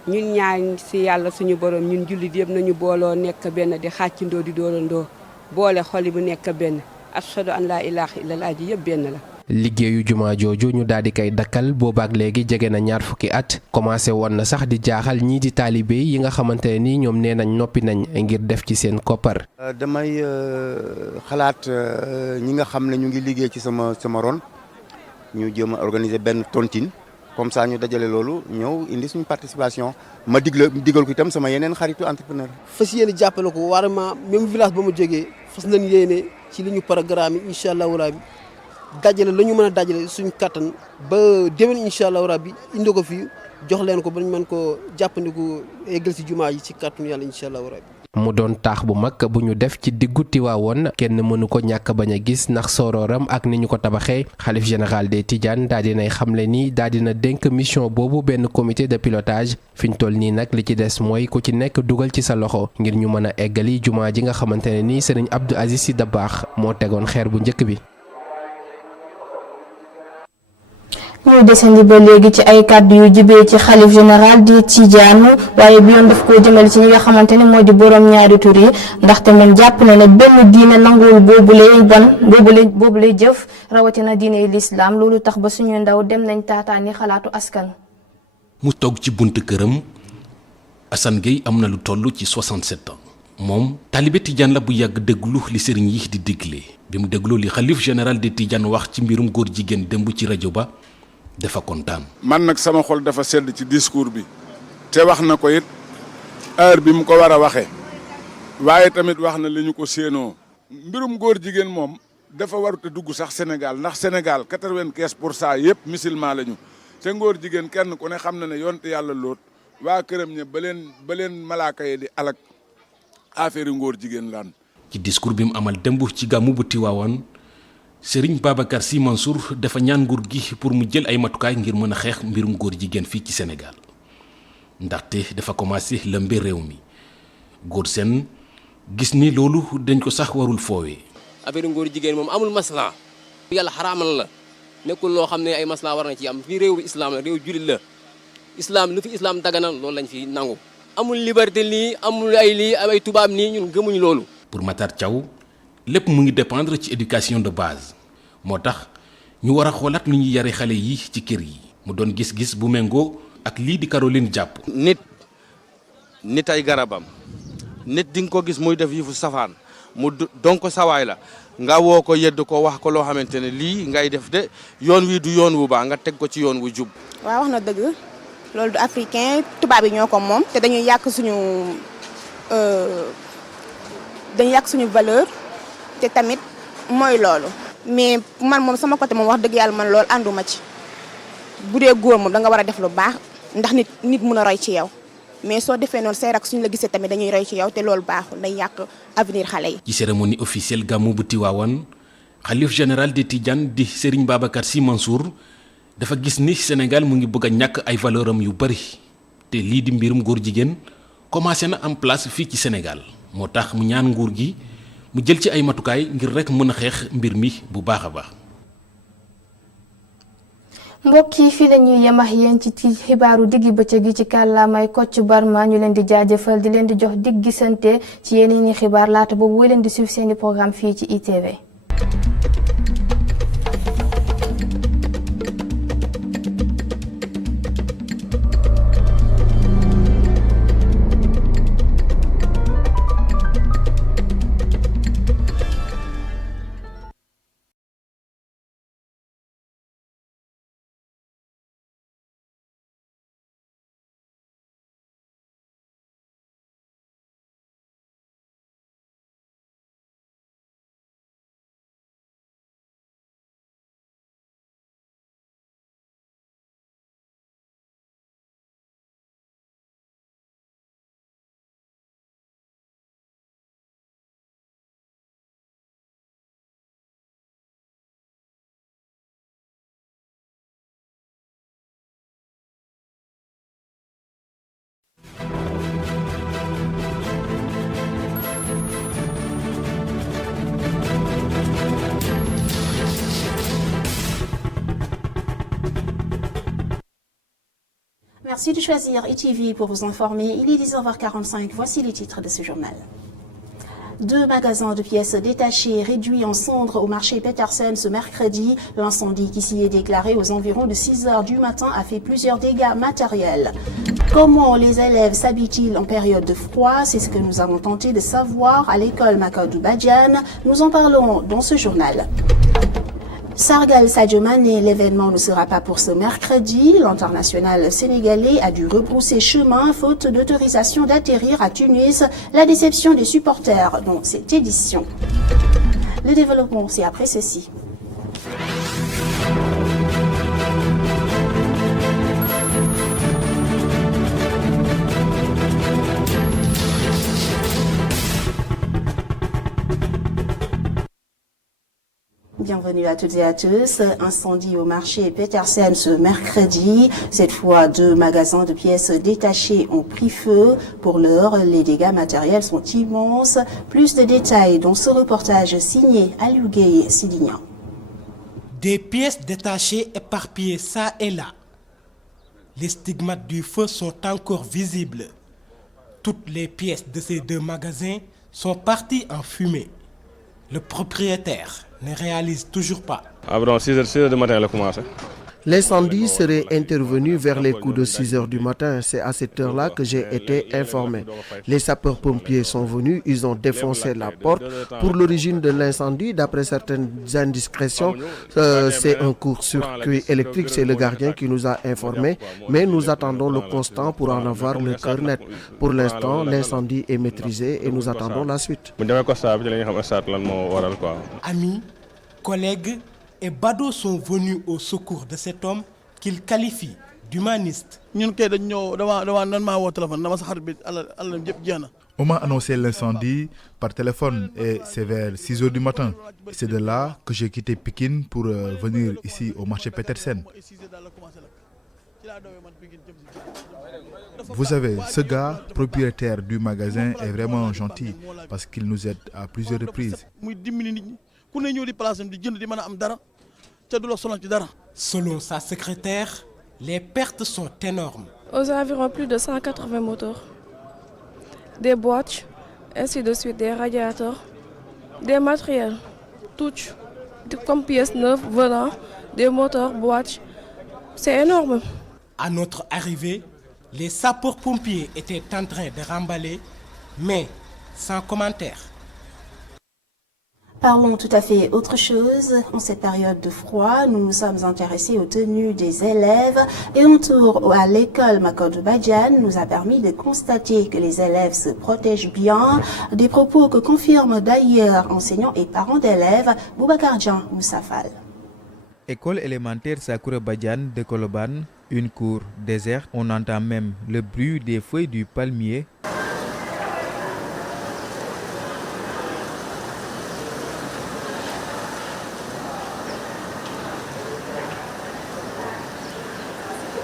ñun ñaan si yàlla suñu borom ñun jullit yëpp nañu booloo nekk benn di xàccindoo di dóorandoo boole xol bu nekk benn ashhadu an laa ilaaha illallah ji yëpp benn la. liggéeyu jumaa jooju ñu daal di koy dakkal boobaak léegi jege na ñaar fukki at commencé woon na sax di jaaxal ñii di taalibe yi nga xamante ne ni ñoom nee nañ noppi nañ ngir def ci seen koppar. damay xalaat ñi nga xam ne ñu ngi liggéey ci sama ron ñu jéem a organiser benn tontine comme ça ñu dajale loolu ñëw indi suñu participation ma digal ko itam sama yeneen xaritu entrepreneur. fas yéene jàppale ko warama même village ba mu jógee fas nañ yéene ci li ñu programme yi incha allahu rabi dajale la ñu mën a dajale suñu kattan ba déwén incha allahu rabi indi ko fii jox leen ko ba ñu mën ko jàppandiku eggal ci jumaa yi ci kattanu yàlla incha allahu rabi. mu doon taax bu mag bu ñu def ci diggu Tiwaawoon kenn mënu ko ñàkk bañ a gis ndax sorooram ak ni ñu ko tabaxee xalif général des Tidianes daal dinay xamle ni daal dina dénk mission boobu benn comité de pilotage fi ñu toll nii nag li ci des mooy ku ci nekk dugal ci sa loxo ngir ñu mën a eggali jumaa ji nga xamante ne ni Serigne Abdou Aziz Sy Dabakh moo tegoon xeer bu njëkk bi. ñuy desandi ba léegi ci ay kàddu yu jibee ci xalif général di Tidiane waaye bi yoon daf koo jëmale ci ñi nga xamante ne moo di borom ñaari tur yi ndaxte moom jàpp na ne benn diine nanguwul boobule jëf rawatina diine l'islam loolu tax ba suñu ndaw dem nañ taataani xalaatu askan. mu toog ci buntu këram Assane Gueye am na lu toll ci 67 ans moom taalibe Tidiane la bu yàgg déglu li sëriñ yi di digle bi mu déglu li xalif général de Tidiane wax ci mbirum góor jigéen démb ci rajo ba dafa kontaan. man nag sama xol dafa sedd ci discours bi te wax na ko it heure bi mu ko war a waxee waaye tamit wax na li ñu ko séenoo mbirum góor jigéen moom dafa warut a dugg sax Sénégal ndax Sénégal 95% yëpp musulman lañu te ngóor jigéen kenn ku ne xam na ne yonte yàlla loot waa këram ñe ba leen malaaka yi di alak affaire ngóor jigéen laan. ci discours bi mu amal démb ci gàmmu bu Tiwaawan Serigne Babacar Sy Mansour dafa ñaan nguur gi pour mu jël ay matukaay ngir mën a xeex mbirum góor jigéen fii ci Sénégal ndaxte dafa commencé lëmbe réew mi góor seen gis ni loolu dañ ko sax warul foowee. affaire ngóor jigéen moom amul masla yàlla xaraamal la nekkul loo xam ne ay masla war na ci am fii réew bi islam la réew jullit la islam lu fi islam daganal loolu lañ fi nangu. amul liberté lii amul ay tubaab nii ñun gëmuñ loolu. pour Matar Thiaw lépp mu ngi dépendre ci éducation de base moo tax ñu war a xoolaat nu ñuy yare xale yi ci kër yi mu doon gis-gis bu méngoo ak lii di Caroline jàpp. nit ay garabam nit di nga ko gis muy def yëfu safaan mu donc sawaay la nga woo ko yedd ko wax ko loo xamante ne lii ngay def de yoon wi du yoon wu baax nga teg ko ci yoon wu jub. waaw wax na dëgg loolu du africain tubaab yi ñoo ko moom te dañuy yàq suñu valeur te tamit mooy loolu. mais man moom sama côté moom wax dëgg yàlla man loolu ànduma ci bu dee góor moom da nga war a def lu baax ndax nit mun a roy ci yow mais soo defee noonu say rak suñu la gisee tamit dañuy roy ci yow te loolu baaxul day yàq avenir xale yi. ci cérémonie officielle gàmmu bu Tiwaawan xalif général de Tidiane di Serigne Babacar Sy Mansour dafa gis ni Sénégal mu ngi bëgg a ñàkk ay valeur am yu bari te lii di mbirum góor jigéen commencé na am place fii ci Sénégal moo tax mu ñaan nguur gi mu jël ci ay matukaay ngir rek mën a xeex mbir mi bu baax a baax. mbokk yi fii la ñuy yemax yéen ci xibaaru diggi bëccëg gi ci kàllaamay Kocc Barma ñu leen di jaajëfal di leen di jox dig gisante ci yeneen i xibaar laata boobu woy leen di suivre seeni programme fii ci ITV. Merci de choisir ITV pour vous informer. Il est 10h45. Voici les titres de ce journal. 2 magasins de pièces détachées réduits en cendres au marché Petersen ce mercredi. L'incendie qui s'y est déclaré aux environs de 6h du matin a fait plusieurs dégâts matériels. Comment les élèves s'habillent-ils en période de froid? C'est ce que nous avons tenté de savoir à l'école Macadou Badiane. Nous en parlons dans ce journal. Sargal Sadio Mané, l'événement ne sera pas pour ce mercredi. L'international sénégalais a dû rebrousser chemin faute d'autorisation d'atterrir à Tunis. La déception des supporters dans cette édition. Le développement, c'est après ceci. Bienvenue à toutes et à tous. Incendie au marché Petersen ce mercredi. Cette fois, 2 magasins de pièces détachées ont pris feu. Pour l'heure, les dégâts matériels sont immenses. Plus de détails dans ce reportage signé Aliou Gueye Sidignan. Des pièces détachées éparpillées ça et là. Les stigmates du feu sont encore visibles. Toutes les pièces de ces 2 magasins sont parties en fumée. Le propriétaire ne réalise toujours pas. Environ 6 heures du matin, elle a commencé. L'incendie serait intervenu vers les coups de 6 heures du matin. C'est à cette heure-là que j'ai été informé. Les sapeurs-pompiers sont venus, ils ont défoncé la porte. Pour l'origine de l'incendie, d'après certaines indiscrétions, c'est un court-circuit électrique. C'est le gardien qui nous a informés. Mais nous attendons le constant pour en avoir le cœur net. Pour l'instant, l'incendie est maîtrisé et nous attendons la suite. Amis, collègues et badauds sont venus au secours de cet homme qu'ils qualifient d'humaniste. On m'a annoncé l'incendie par téléphone et c'est vers 6 heures du matin. C'est de là que j'ai quitté Pékin pour venir ici au marché Petersen. Vous savez, ce gars, propriétaire du magasin, est vraiment gentil parce qu'il nous aide à plusieurs reprises. Selon sa secrétaire, les pertes sont énormes. Aux environs plus de 180 moteurs, des boîtes, ainsi de suite, des radiateurs, des matériels, tout comme pièces neuves venant des moteurs, boîtes. C'est énorme. À notre arrivée, les sapeurs-pompiers étaient en train de remballer, mais sans commentaire. Parlons tout à fait autre chose. En cette période de froid, nous nous sommes intéressés aux tenues des élèves et un tour à l'école Macadou Badiane nous a permis de constater que les élèves se protègent bien. Des propos que confirment d'ailleurs enseignants et parents d'élèves. Boubacar Djan Moussafal. École élémentaire Sakura Badiane de Koloban, une cour déserte. On entend même le bruit des feuilles du palmier.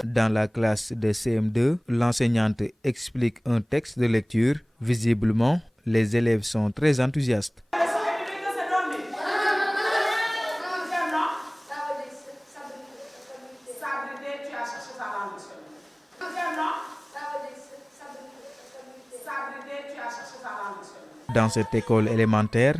Dans la classe de CM2, l'enseignante explique un texte de lecture. Visiblement, les élèves sont très enthousiastes. Dans cette école élémentaire,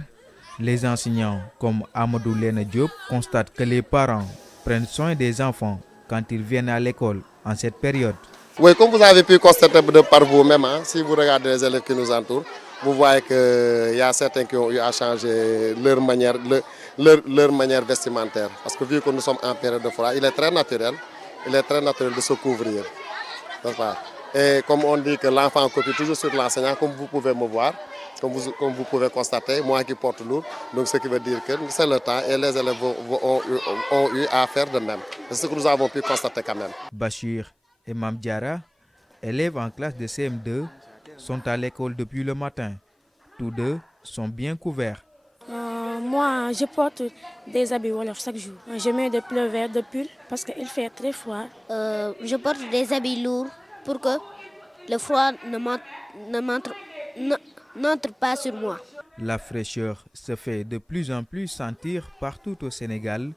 les enseignants comme Amadou Lena Diop constatent que les parents prennent soin des enfants quand ils viennent à l'école en cette période. Oui, comme vous avez pu constater par vous-même, si vous regardez les élèves qui nous entourent, vous voyez qu'il y a certains qui ont eu à changer leur manière vestimentaire. Parce que vu que nous sommes en période de froid, il est très naturel de se couvrir. Et comme on dit que l'enfant copie toujours sur l'enseignant, comme vous pouvez me voir, comme vous pouvez constater, moi qui porte lourd, donc ce qui veut dire que c'est le temps et les élèves ont eu à faire de même. C'est ce que nous avons pu constater quand même. Bachir et Mamdiara, élèves en classe de CM2, sont à l'école depuis le matin. Tous deux sont bien couverts. Moi, je porte des habits Wolof chaque jour. Je mets des pullovers, de pulls parce qu'il fait très froid. Je porte des habits lourds pour que le froid n'entre pas sur moi. La fraîcheur se fait de plus en plus sentir partout au Sénégal.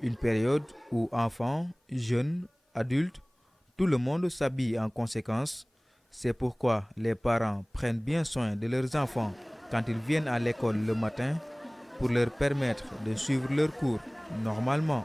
Une période où enfants, jeunes, adultes, Tout le monde s'habille en conséquence. C'est pourquoi les parents prennent bien soin de leurs enfants quand ils viennent à l'école le matin pour leur permettre de suivre leurs cours normalement.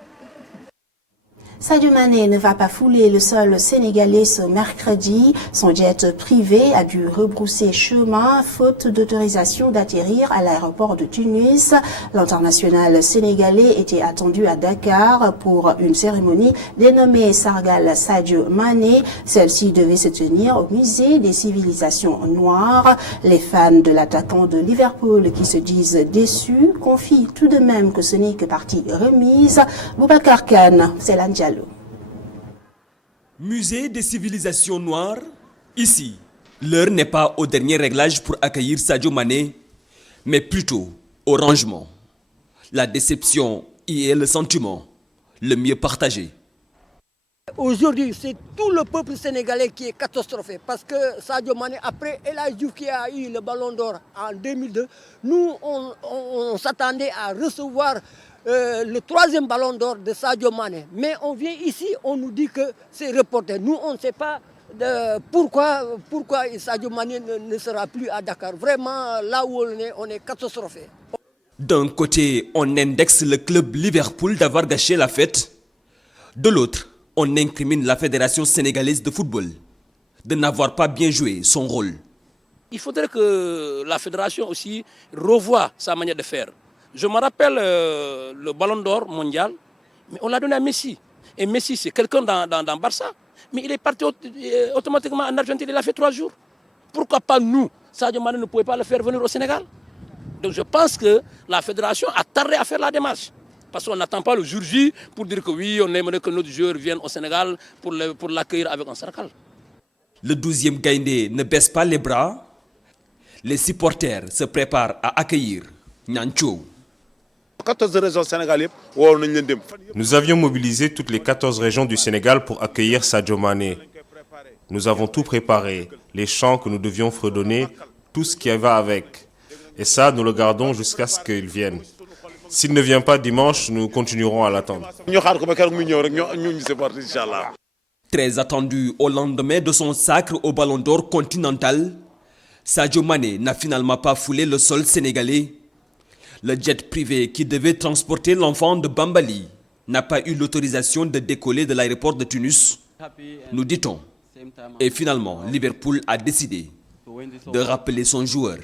Sadio Mané ne va pas fouler le sol sénégalais ce mercredi. Son jet privé a dû rebrousser chemin faute d'autorisation d'atterrir à l'aéroport de Tunis. L'international sénégalais était attendu à Dakar pour une cérémonie dénommée Sargal Sadio Mané. Celle-ci devait se tenir au musée des civilisations noires. Les fans de l'attaquant de Liverpool qui se disent déçus confient tout de même que ce n'est que partie remise. Boubacar Kane, c'est l'Andialo. Musée des civilisations noires. Ici, l'heure n'est pas au dernier réglage pour accueillir Sadio Mané, mais plutôt au rangement. La déception y est le sentiment le mieux partagé. Aujourd'hui, c'est tout le peuple sénégalais qui est catastrophé parce que Sadio Mané, après El Hadji Diouf qui a eu le ballon d'or en 2002, nous, on s'attendait à recevoir le troisième ballon d'or de Sadio Mané. Mais on vient ici, on nous dit que c'est reporté. Nous, on ne sait pas pourquoi Sadio Mané ne sera plus à Dakar. Vraiment, là où on est catastrophé. D'un côté, on indexe le club Liverpool d'avoir gâché la fête. De l'autre, on incrimine la Fédération sénégalaise de football de n'avoir pas bien joué son rôle. Il faudrait que la fédération aussi revoie sa manière de faire. Je me rappelle le ballon d'or mondial, mais on l'a donné à Messi. Et Messi, c'est quelqu'un dans Barça. Mais il est parti automatiquement en Argentine, il a fait 3 jours. Pourquoi pas nous? Sadio Mané ne pouvait pas le faire venir au Sénégal. Donc je pense que la fédération a tardé à faire la démarche. Parce qu'on n'attend pas le jour J pour dire que oui, on aimerait que notre joueur vienne au Sénégal pour l'accueillir avec un sarcal. Le 12e Gaïndé ne baisse pas les bras. Les supporters se préparent à accueillir Niancho. 14 régions sénégalaises. Nous avions mobilisé toutes les 14 régions du Sénégal pour accueillir Sadio Mané. Nous avons tout préparé, les chants que nous devions fredonner, tout ce qui va avec. Et ça, nous le gardons jusqu'à ce qu'il vienne. S'il ne vient pas dimanche, nous continuerons à l'attendre. Très attendu au lendemain de son sacre au Ballon d'Or continental, Sadio Mané n'a finalement pas foulé le sol sénégalais. Le jet privé qui devait transporter l'enfant de Bambali n'a pas eu l'autorisation de décoller de l'aéroport de Tunis, nous dit-on. Et finalement, Liverpool a décidé de rappeler son joueur.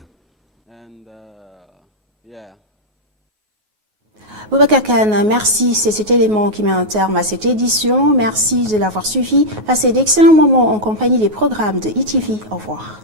Boubacar Kane, merci. C'est cet élément qui met un terme à cette édition. Merci de l'avoir suivi. Passez d'excellents moments en compagnie des programmes de ITV. Au revoir.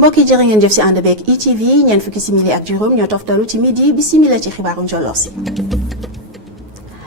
mbokk yi jërë ngeen jëf si ànd beeg ITV ñeent fukki simili ak juróom ñoo toftalu ci midi bisimila ci xibaaru njolloor si.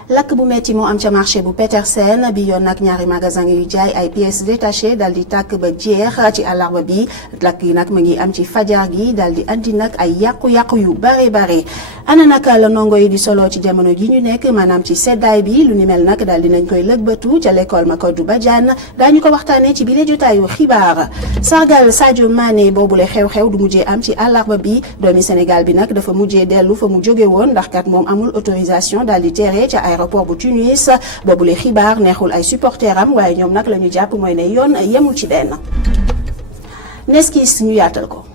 lakk bu metti moo am ca marché bu Petersen bi yoon nag ñaari magasin yu jaay ay pièces détachées dal di tàkk ba jeex ci àllarba bi lakk yi nag mu ngi am ci fajar gi dal di andi nag ay yàqu-yàqu yu bare bare. ana nag la ndongo yi di solo ci jamono ji ñu nekk maanaam ci seddaay bi lu ni mel nag dal dinañ koy lëgbatu ca l'école Macodou Badiane daañu ko waxtaanee ci bile jotaayu xibaar. sargal Sadio Mané boobule xew-xew du mujjee am ci àllarba bi doomi Sénégal bi nag dafa mujjee dellu fa mu jóge woon ndax kat moom amul autorisation dal di tere ca aéroport bu Tunis boobule xibaar neexul ay supporters am waaye ñoom nag la ñu jàpp mooy ne yoon yemul ci benn. neskis ñu yaatal ko.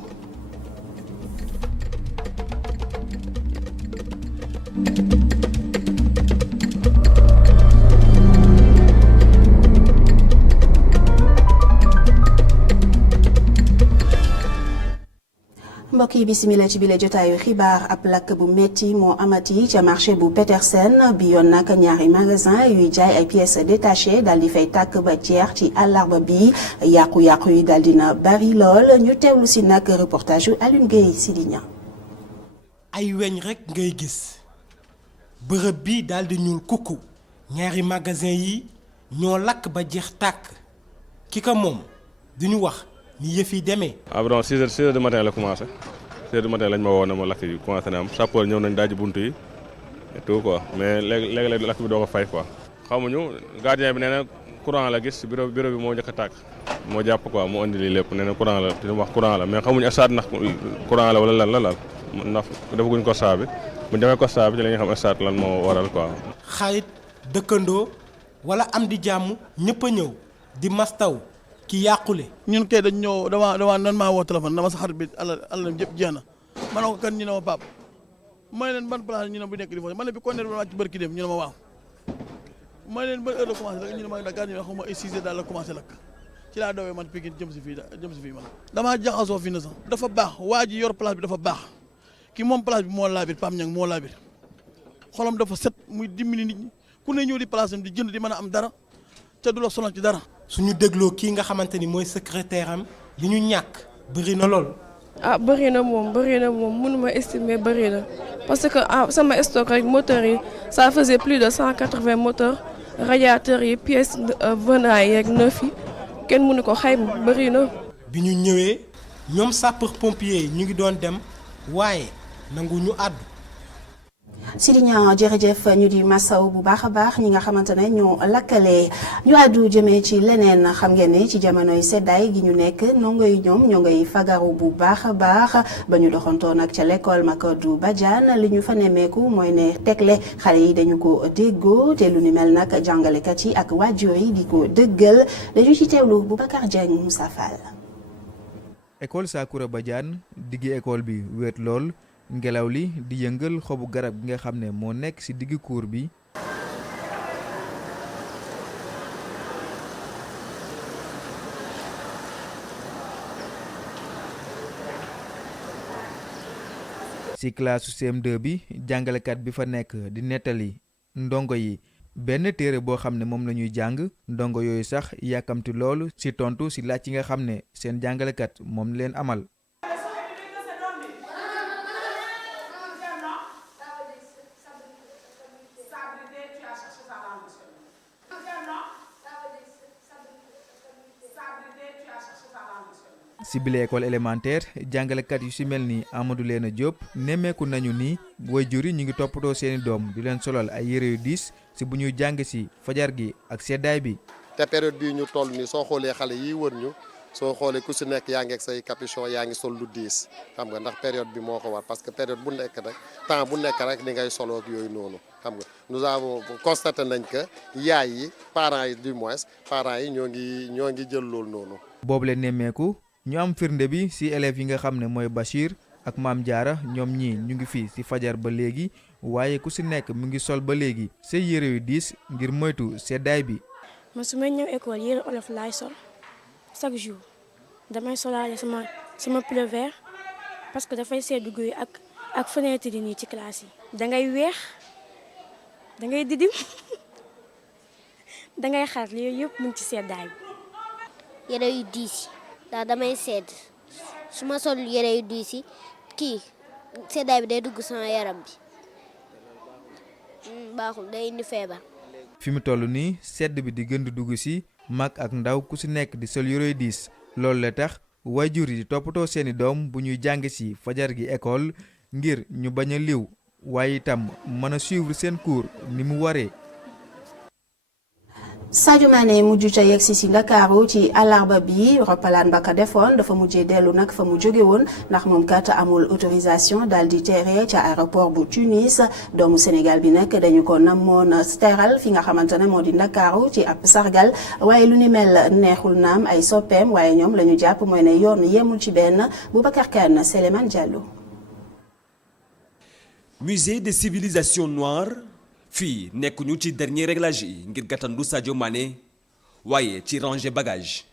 mbokk mbokk yi bisimila ci bile jotaayu xibaar ab lakk bu metti moo amati ca marché bu Petersen bi yoon nag ñaari magasin yuy jaay ay pièces détachées daal di fay tàkk ba jeex ci àllarba bi yàqu-yàqu yi daal dina bari lool ñu teewlu si nag reportage yu Alioune Gueye Sidigna. ay weñ rek ngay gis bërëb bi daal di ñuul kukku ñaari magasin yi ñoo lakk ba jeex tàkk ki ko moom duñu wax ni yëf yi demee. environ 6 heures du matin la commencé 6 heures du matin lañ ma woo ne ma lakk yi commencé na am sapeur ñëw nañ daaj buntu yi et tout quoi mais léegi lakk bi doo ko fay quoi. xamuñu gardien bi nee na courant la gis bureau bi moo njëkk a tàkk moo jàpp quoi moo indi lii lépp nee na courant la te wax courant la mais xamuñu stade ndax courant la wala lan la laal ndax defaguñ constat bi bu ñu demee constat bi ci la ñuy xam stade lan moo waral quoi. xarit dëkkandoo wala am di jàmm ñëpp a ñëw di mastaw ki yàqule. ñun kay dañ ñëw dama nan maa woo téléphone dama sa xarit bi àll yëpp jeex na ma ne ko kan ñu ne ma pap may leen ban place ñu ne bu nekk di foofu man ne bi konne bi wàcc bërki dem ñu ne ma waaw may leen ban heure la commencé lakk ñu ne ma Dakar ñu ne xawma ay 6 heures daal la commencé lakk ci laa dawee man Pikine jëm si fii man damaa jaxasoo fi na sax dafa baax waa ji yor place bi dafa baax ki moom place bi moo laabir Pam Ñang moo laabir xolam dafa set muy dimbali nit ñi ku ne ñëw di place am di jënd di mën a am dara te du la sonal ci dara. suñu dégloo kii nga xamante ni mooy secrétaire am li ñu ñàkk bëri na lool. bëri na moom mënuma estimer bëri na parce que sama stock rek moteur yi ça faisait plus de 180 moteurs radiateurs yi pièces venant yeeg neuf yi kenn mënu ko xayma bëri na. bi ñu ñëwee ñoom sapeur pompier yi ñu ngi doon dem waaye nangu ñu àddu. Sidigna jërëjëf ñu di masaw bu baax a baax ñi nga xamante ne ñoo lakkale ñu àddu jëmee ci leneen xam ngeen ne ci jamonoy seddaay gi ñu nekk ndongo yi ñoom ñoo ngay fagaru bu baax a baax ba ñu doxantoo nag ca l'école Macodou Badiane li ñu fa nemmeeku mooy ne tegle xale yi dañu ko déggoo te lu ni mel nag jàngalekat yi ak waajur yi di ko dëggal dañu ci teewlu Boubacar Diagne Moussa Fall. école Sakoura Badiane diggi école bi wéet lool. ngelaw li di yëngal xobu garab gi nga xam ne moo nekk ci diggu cour bi ci classe CM2 bi jàngalekat bi fa nekk di nettali ndongo yi benn téere boo xam ne moom la ñuy jàng ndongo yooyu sax yàkkamti loolu ci tontu ci laaj yi nga xam ne seen jàngalekat moom leen amal. ci bile école élémentaire jàngalekat yu ci mel ni Amadou Léna Diop nemmeeku nañu ni waajur yi ñu ngi toppatoo seeni doom di leen solal ay yére yu diis ci bu ñuy jàng ci fajar gi ak seddaay bi. te période bii ñu toll nii soo xoolee xale yi wër ñu soo xoolee ku ci nekk yaa ngi ak say capuchon yaa ngi sol lu diis xam nga ndax période bi moo ko war parce que période bu nekk rek temps bu nekk rek ni ngay solo ak yooyu noonu xam nga nous avons constaté nañ que yaay yi parents yi du moins parents yi ñoo ngi jël loolu noonu. boobu leen nemmeeku. ñu am firnde bi ci élèves yi nga xam ne mooy Bachir ak Maam Diarra ñoom ñii ñu ngi fii ci fajar ba léegi waaye ku ci nekk mu ngi sol ba léegi say yére yu diis ngir moytu seddaay bi. man su may ñëw école yére olof laay sol chaque jour damay solaale sama pull vert parce que dafay seddu guy ak fenêtre yi nii ci classe yi. dangay weex dangay didim dangay xar yooyu yëpp mu ngi ci seddaay bi. yére yu diis ndax damay sedd su ma sol yére yu diis yi kii seddaay bi day dugg sama yaram bi baaxul day indi feebar. fi mu toll nii sedd bi di gën di dugg ci mag ak ndaw ku ci nekk di sol yére yu diis loolu la tax waajur yi di toppatoo seeni doom bu ñuy jàng ci fajar gi école ngir ñu bañ a liw waaye itam mën a suivre seen cours ni mu waree. Sadio Mané mujj ca yegsi si Ndakaaru ci àllarba bi roppalaan ba ka defoon dafa mujjee dellu nag fa mu jóge woon ndax moom kat amul autorisation daal di teere ca aéroport bu Tunis doomu Sénégal bi nag dañu ko namoon teral fi nga xamante ne moo di Ndakaaru ci ab sargal waaye lu ni mel neexul naam ay soppeem waaye ñoom la ñu jàpp mooy ne yoon yemul ci benn Boubacar Kane Souleymane Diallo. Musée des civilisations noires. fii nekkuñu ci dernier réglage yi ngir gàttandu Sadio Mané waaye ci ranger bagage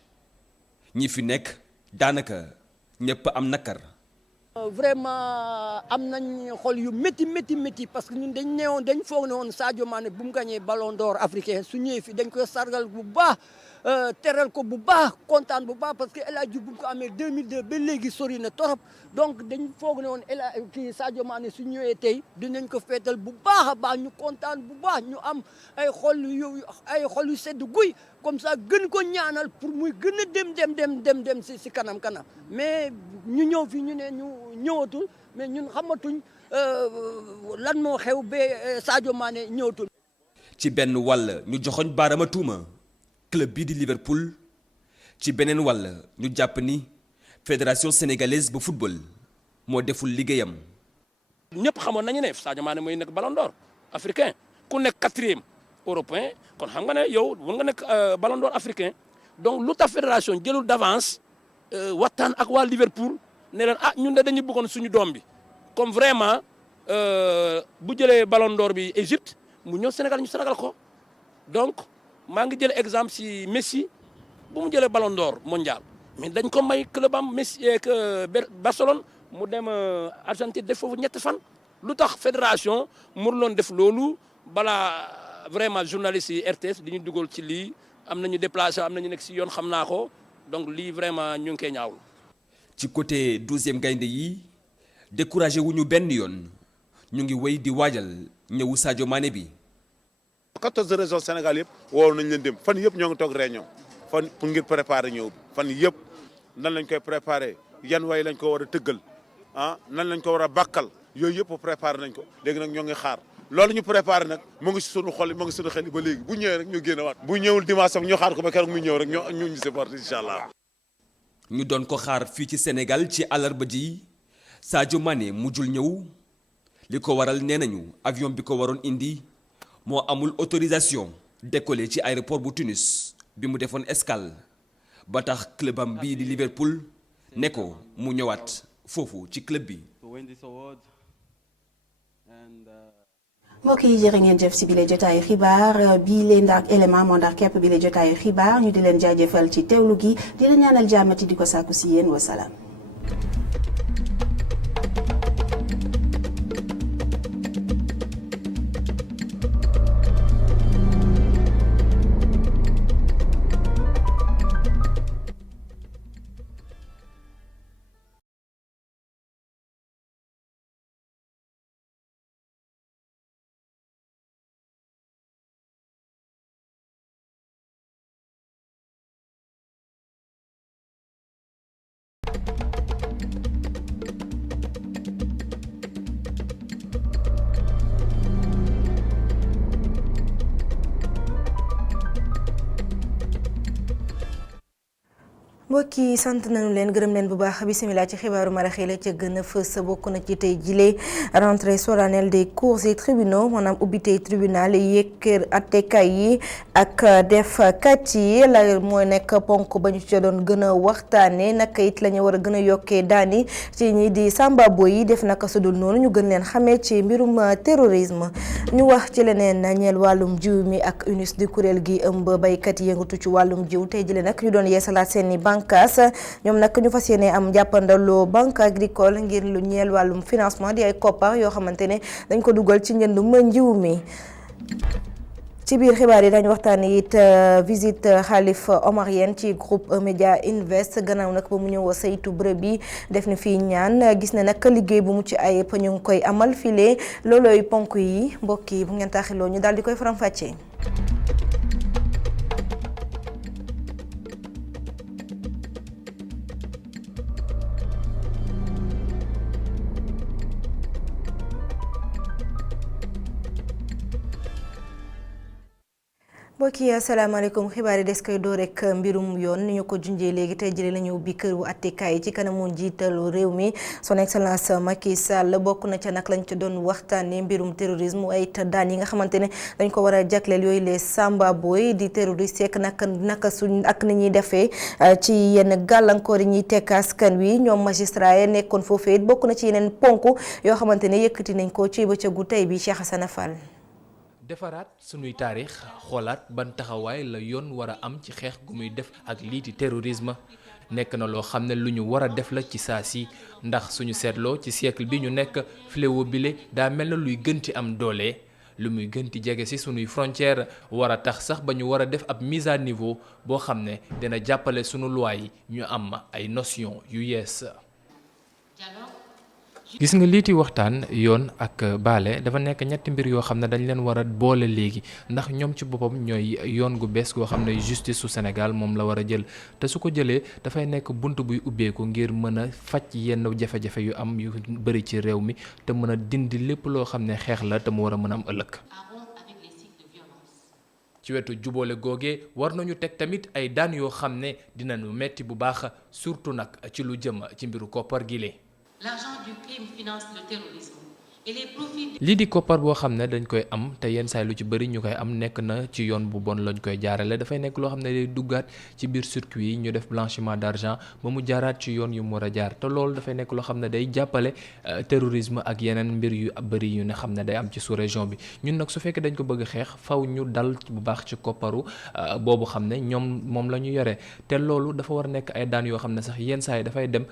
ñi fi nekk daanaka ñëpp am nakar Vraiment am nañ xol yu métti parce que ñun dañ foog ne woon Sadio Mané bu mu gagné ballon d'or africain su ñëwee fi dañ koy sargal bu baax teral ko bu baax kontaan bu baax parce que El Hadji Diouf bu mu ko amee 2002 ba léegi sori na torop donc dañ foog ne woon kii Sadio Mané su ñëwee tey dinañ ko feetal bu baax a baax ñu kontaan bu baax ñu am ay xol yu sedd guy comme ça gën ko ñaanal pour muy gën a dem si kanam mais ñu ñëw fi ñu ne ñu ñëwatul mais ñun xamatuñ lan moo xew ba Sadio Mané ñëwatul. ci benn wàll ñu joxoñ baarama tuuma club bii di Liverpool ci beneen wàll ñu jàpp ni fédération sénégalaise bu football moo deful liggéeyam. ñëpp xamoon nañu ne Sadio Mané mooy nekk ballon d'or africain ku nekk 4e européen kon xam nga ne yow war nga nekk ballon d'or africain donc lu tax fédération jëlul d'avance waxtaan ak waa Liverpool ne leen ñun de dañuy bëggoon suñu doom bi comme vraiment bu jëlee ballon d'or bi Égypte mu ñëw Sénégal ñu Sénégal ko donc maa ngi jël exemple si Messi bu mu jëlee ballon d'or mondial mais dañ ko may club am Messi Barcelone mu dem Argentine def foofu 7 fan lu tax fédération mënuloon def loolu balaa vraiment journaliste yi RTS di ñu dugal ci lii am nañu déplacé am nañu nekk si yoon xam naa ko donc lii vraiment ñu ngi koy ñaawlu. ci côté 12e gaynde yi découragé wu ñu benn yoon ñu ngi wéy di waajal ñëwu Sadio Mané bi. 14 régions Sénégal yëpp woo nañ leen dem fan yëpp ñoo ngi toog réunion fan pour ngir préparer ñëw bi fan yëpp nan lañ koy préparer yan way lañ ko war a tëggal nan lañ ko war a bàkkal yooyu yëpp préparer nañ ko léegi nag ñoo ngi xaar. loolu ñu préparé nag mu ngi si sunu xol mu ngi sunu xel ba léegi bu ñëwee rek ñu génn waat bu ñëwul dimanche ñu xaar ko ba keroog mu ñëw rek ñu supporté incha allah. ñu doon ko xaar fii ci Sénégal ci àllarba ji Sadio Mané mujjul ñëw li ko waral nee nañu avion bi ko waroon indi moo amul autorisation décoller ci aéroport bu Tunis bi mu defoon escale ba tax clubam bii di Liverpool ne ko mu ñëwaat foofu ci club bi. mbokk yi jërë ngeen jëf si bile jotaayu xibaar bii leen ndax élément moo ndax képp bile jotaayu xibaar ñu di leen jaajëfal ci teewlu gi di leen ñaanal jàmmati di ko sàkku si yéen wasalaam. mbokk yi sant nañu leen gërëm leen bu baax bisimilah ci xibaaru maraxi la ca gën a fës bokk na ci tey jile rentrée solennelle des cours et tribunaux maanaam ubbitey tribunal yeeg kër attekaay yi ak defkat yi la mooy nekk ponk ba ñu ci doon gën a waxtaanee naka it la ñu war a gën a yokkee daani ci ñi di sambabo yi def naka su dul noonu ñu gën leen xamee ci mbirum terrorisme. ñu wax ci leneen ñeel wàllum jiw mi ak UNIS di kuréel gi ëmb baykat yi yëngatu ci wàllum jiw tey jile nag ñu doon yeesalaat seeni bànqaas ñoom nag ñu fas yéene am jàppandaloo banque agricole ngir lu ñeel wàllum financement di ay koppar yoo xamante ne dañ ko dugal ci njëndum njiw mi. ci biir xibaar yi dañu waxtaanee it visite xalif omarienne ci groupe Média Invest gannaaw nag ba mu ñëw saytu bërëb bi def ni fii ñaan gis ne nag liggéey bu mucc ayib ñu ngi koy amal file loolooy ponk yi mbokk yi bu ngeen taaxiloo ñu daal di koy faram-fàccee. mbokk yi asalaamaaleykum xibaar yi des koy door rek mbirum yoon ni ñu ko junjee léegi tey jëlee nañu ubbi kër wu attekaay ci kanamu njiitalu réew mi son excellence Macky Sall bokk na ca nag lañ ca doon waxtaanee mbirum terrorisme ay daan yi nga xamante ne dañ ko war a jagleel yooyu les Samba Boy di terroriste yeeg naka suñ ak ni ñuy defee ci yenn gàllankoor yi ñuy tekk askan wi ñoom magistrat yi nekkoon foofee bokk na ci yeneen ponk yoo xamante ne yëkkati nañ ko ci bëccëgu tey bi Cheikh Hassana Fall. defaraat sunuy taarix xoolaat ban taxawaay la yoon war a am ci xeex gu muy def ak lii di terrorisme nekk na loo xam ne lu ñu war a def la ci saa si ndax suñu seetloo ci siècle bi ñu nekk fléau bile daa mel na luy gën ci am doole lu muy gën di jege si suñuy frontière war a tax sax ba ñu war a def ab mise à niveau boo xam ne dina jàppale sunu loi yi ñu am ay notion yu yees. gis nga liiti waxtaan yoon ak baale dafa nekk ñetti mbir yoo xam ne dañ leen war a boole léegi ndax ñoom ci boppam ñooy yoon gu bees goo xam ne justice su Sénégal moom la war a jël te su ko jëlee dafay nekk bunt buy ubbeeku ngir mën a faj yenn jafe-jafe yu am yu bëri ci réew mi te mën a dindi lépp loo xam ne xeex la te mu war a mën a am ëllëg. ci wetu jubóole googee war nañu teg tamit ay daan yoo xam ne dinañu metti bu baax surtout nag ci lu jëm ci mbiru koppar gi L'argent du crime finance le terrorisme et les profits. lii di koppar boo xam ne dañ koy am te yenn saay lu ci bëri ñu koy am nekk na ci yoon bu bon lañ koy jaarale dafay nekk loo xam ne day duggaat ci biir circuit yi ñu def blanchiment d'argent ba mu jaaraat ci yoon yu mu war a jaar te loolu dafay nekk loo xam ne day jàppale terrorisme ak yeneen mbir yu bëri yu ne xam ne day am ci sous-région bi ñun nag su fekkee dañ ko bëgg xeex faw ñu dal bu baax ci kopparu boobu xam ne ñoom moom la ñu yore te loolu dafa war a nekk ay daan yoo xam ne sax yenn saa yi dafay dem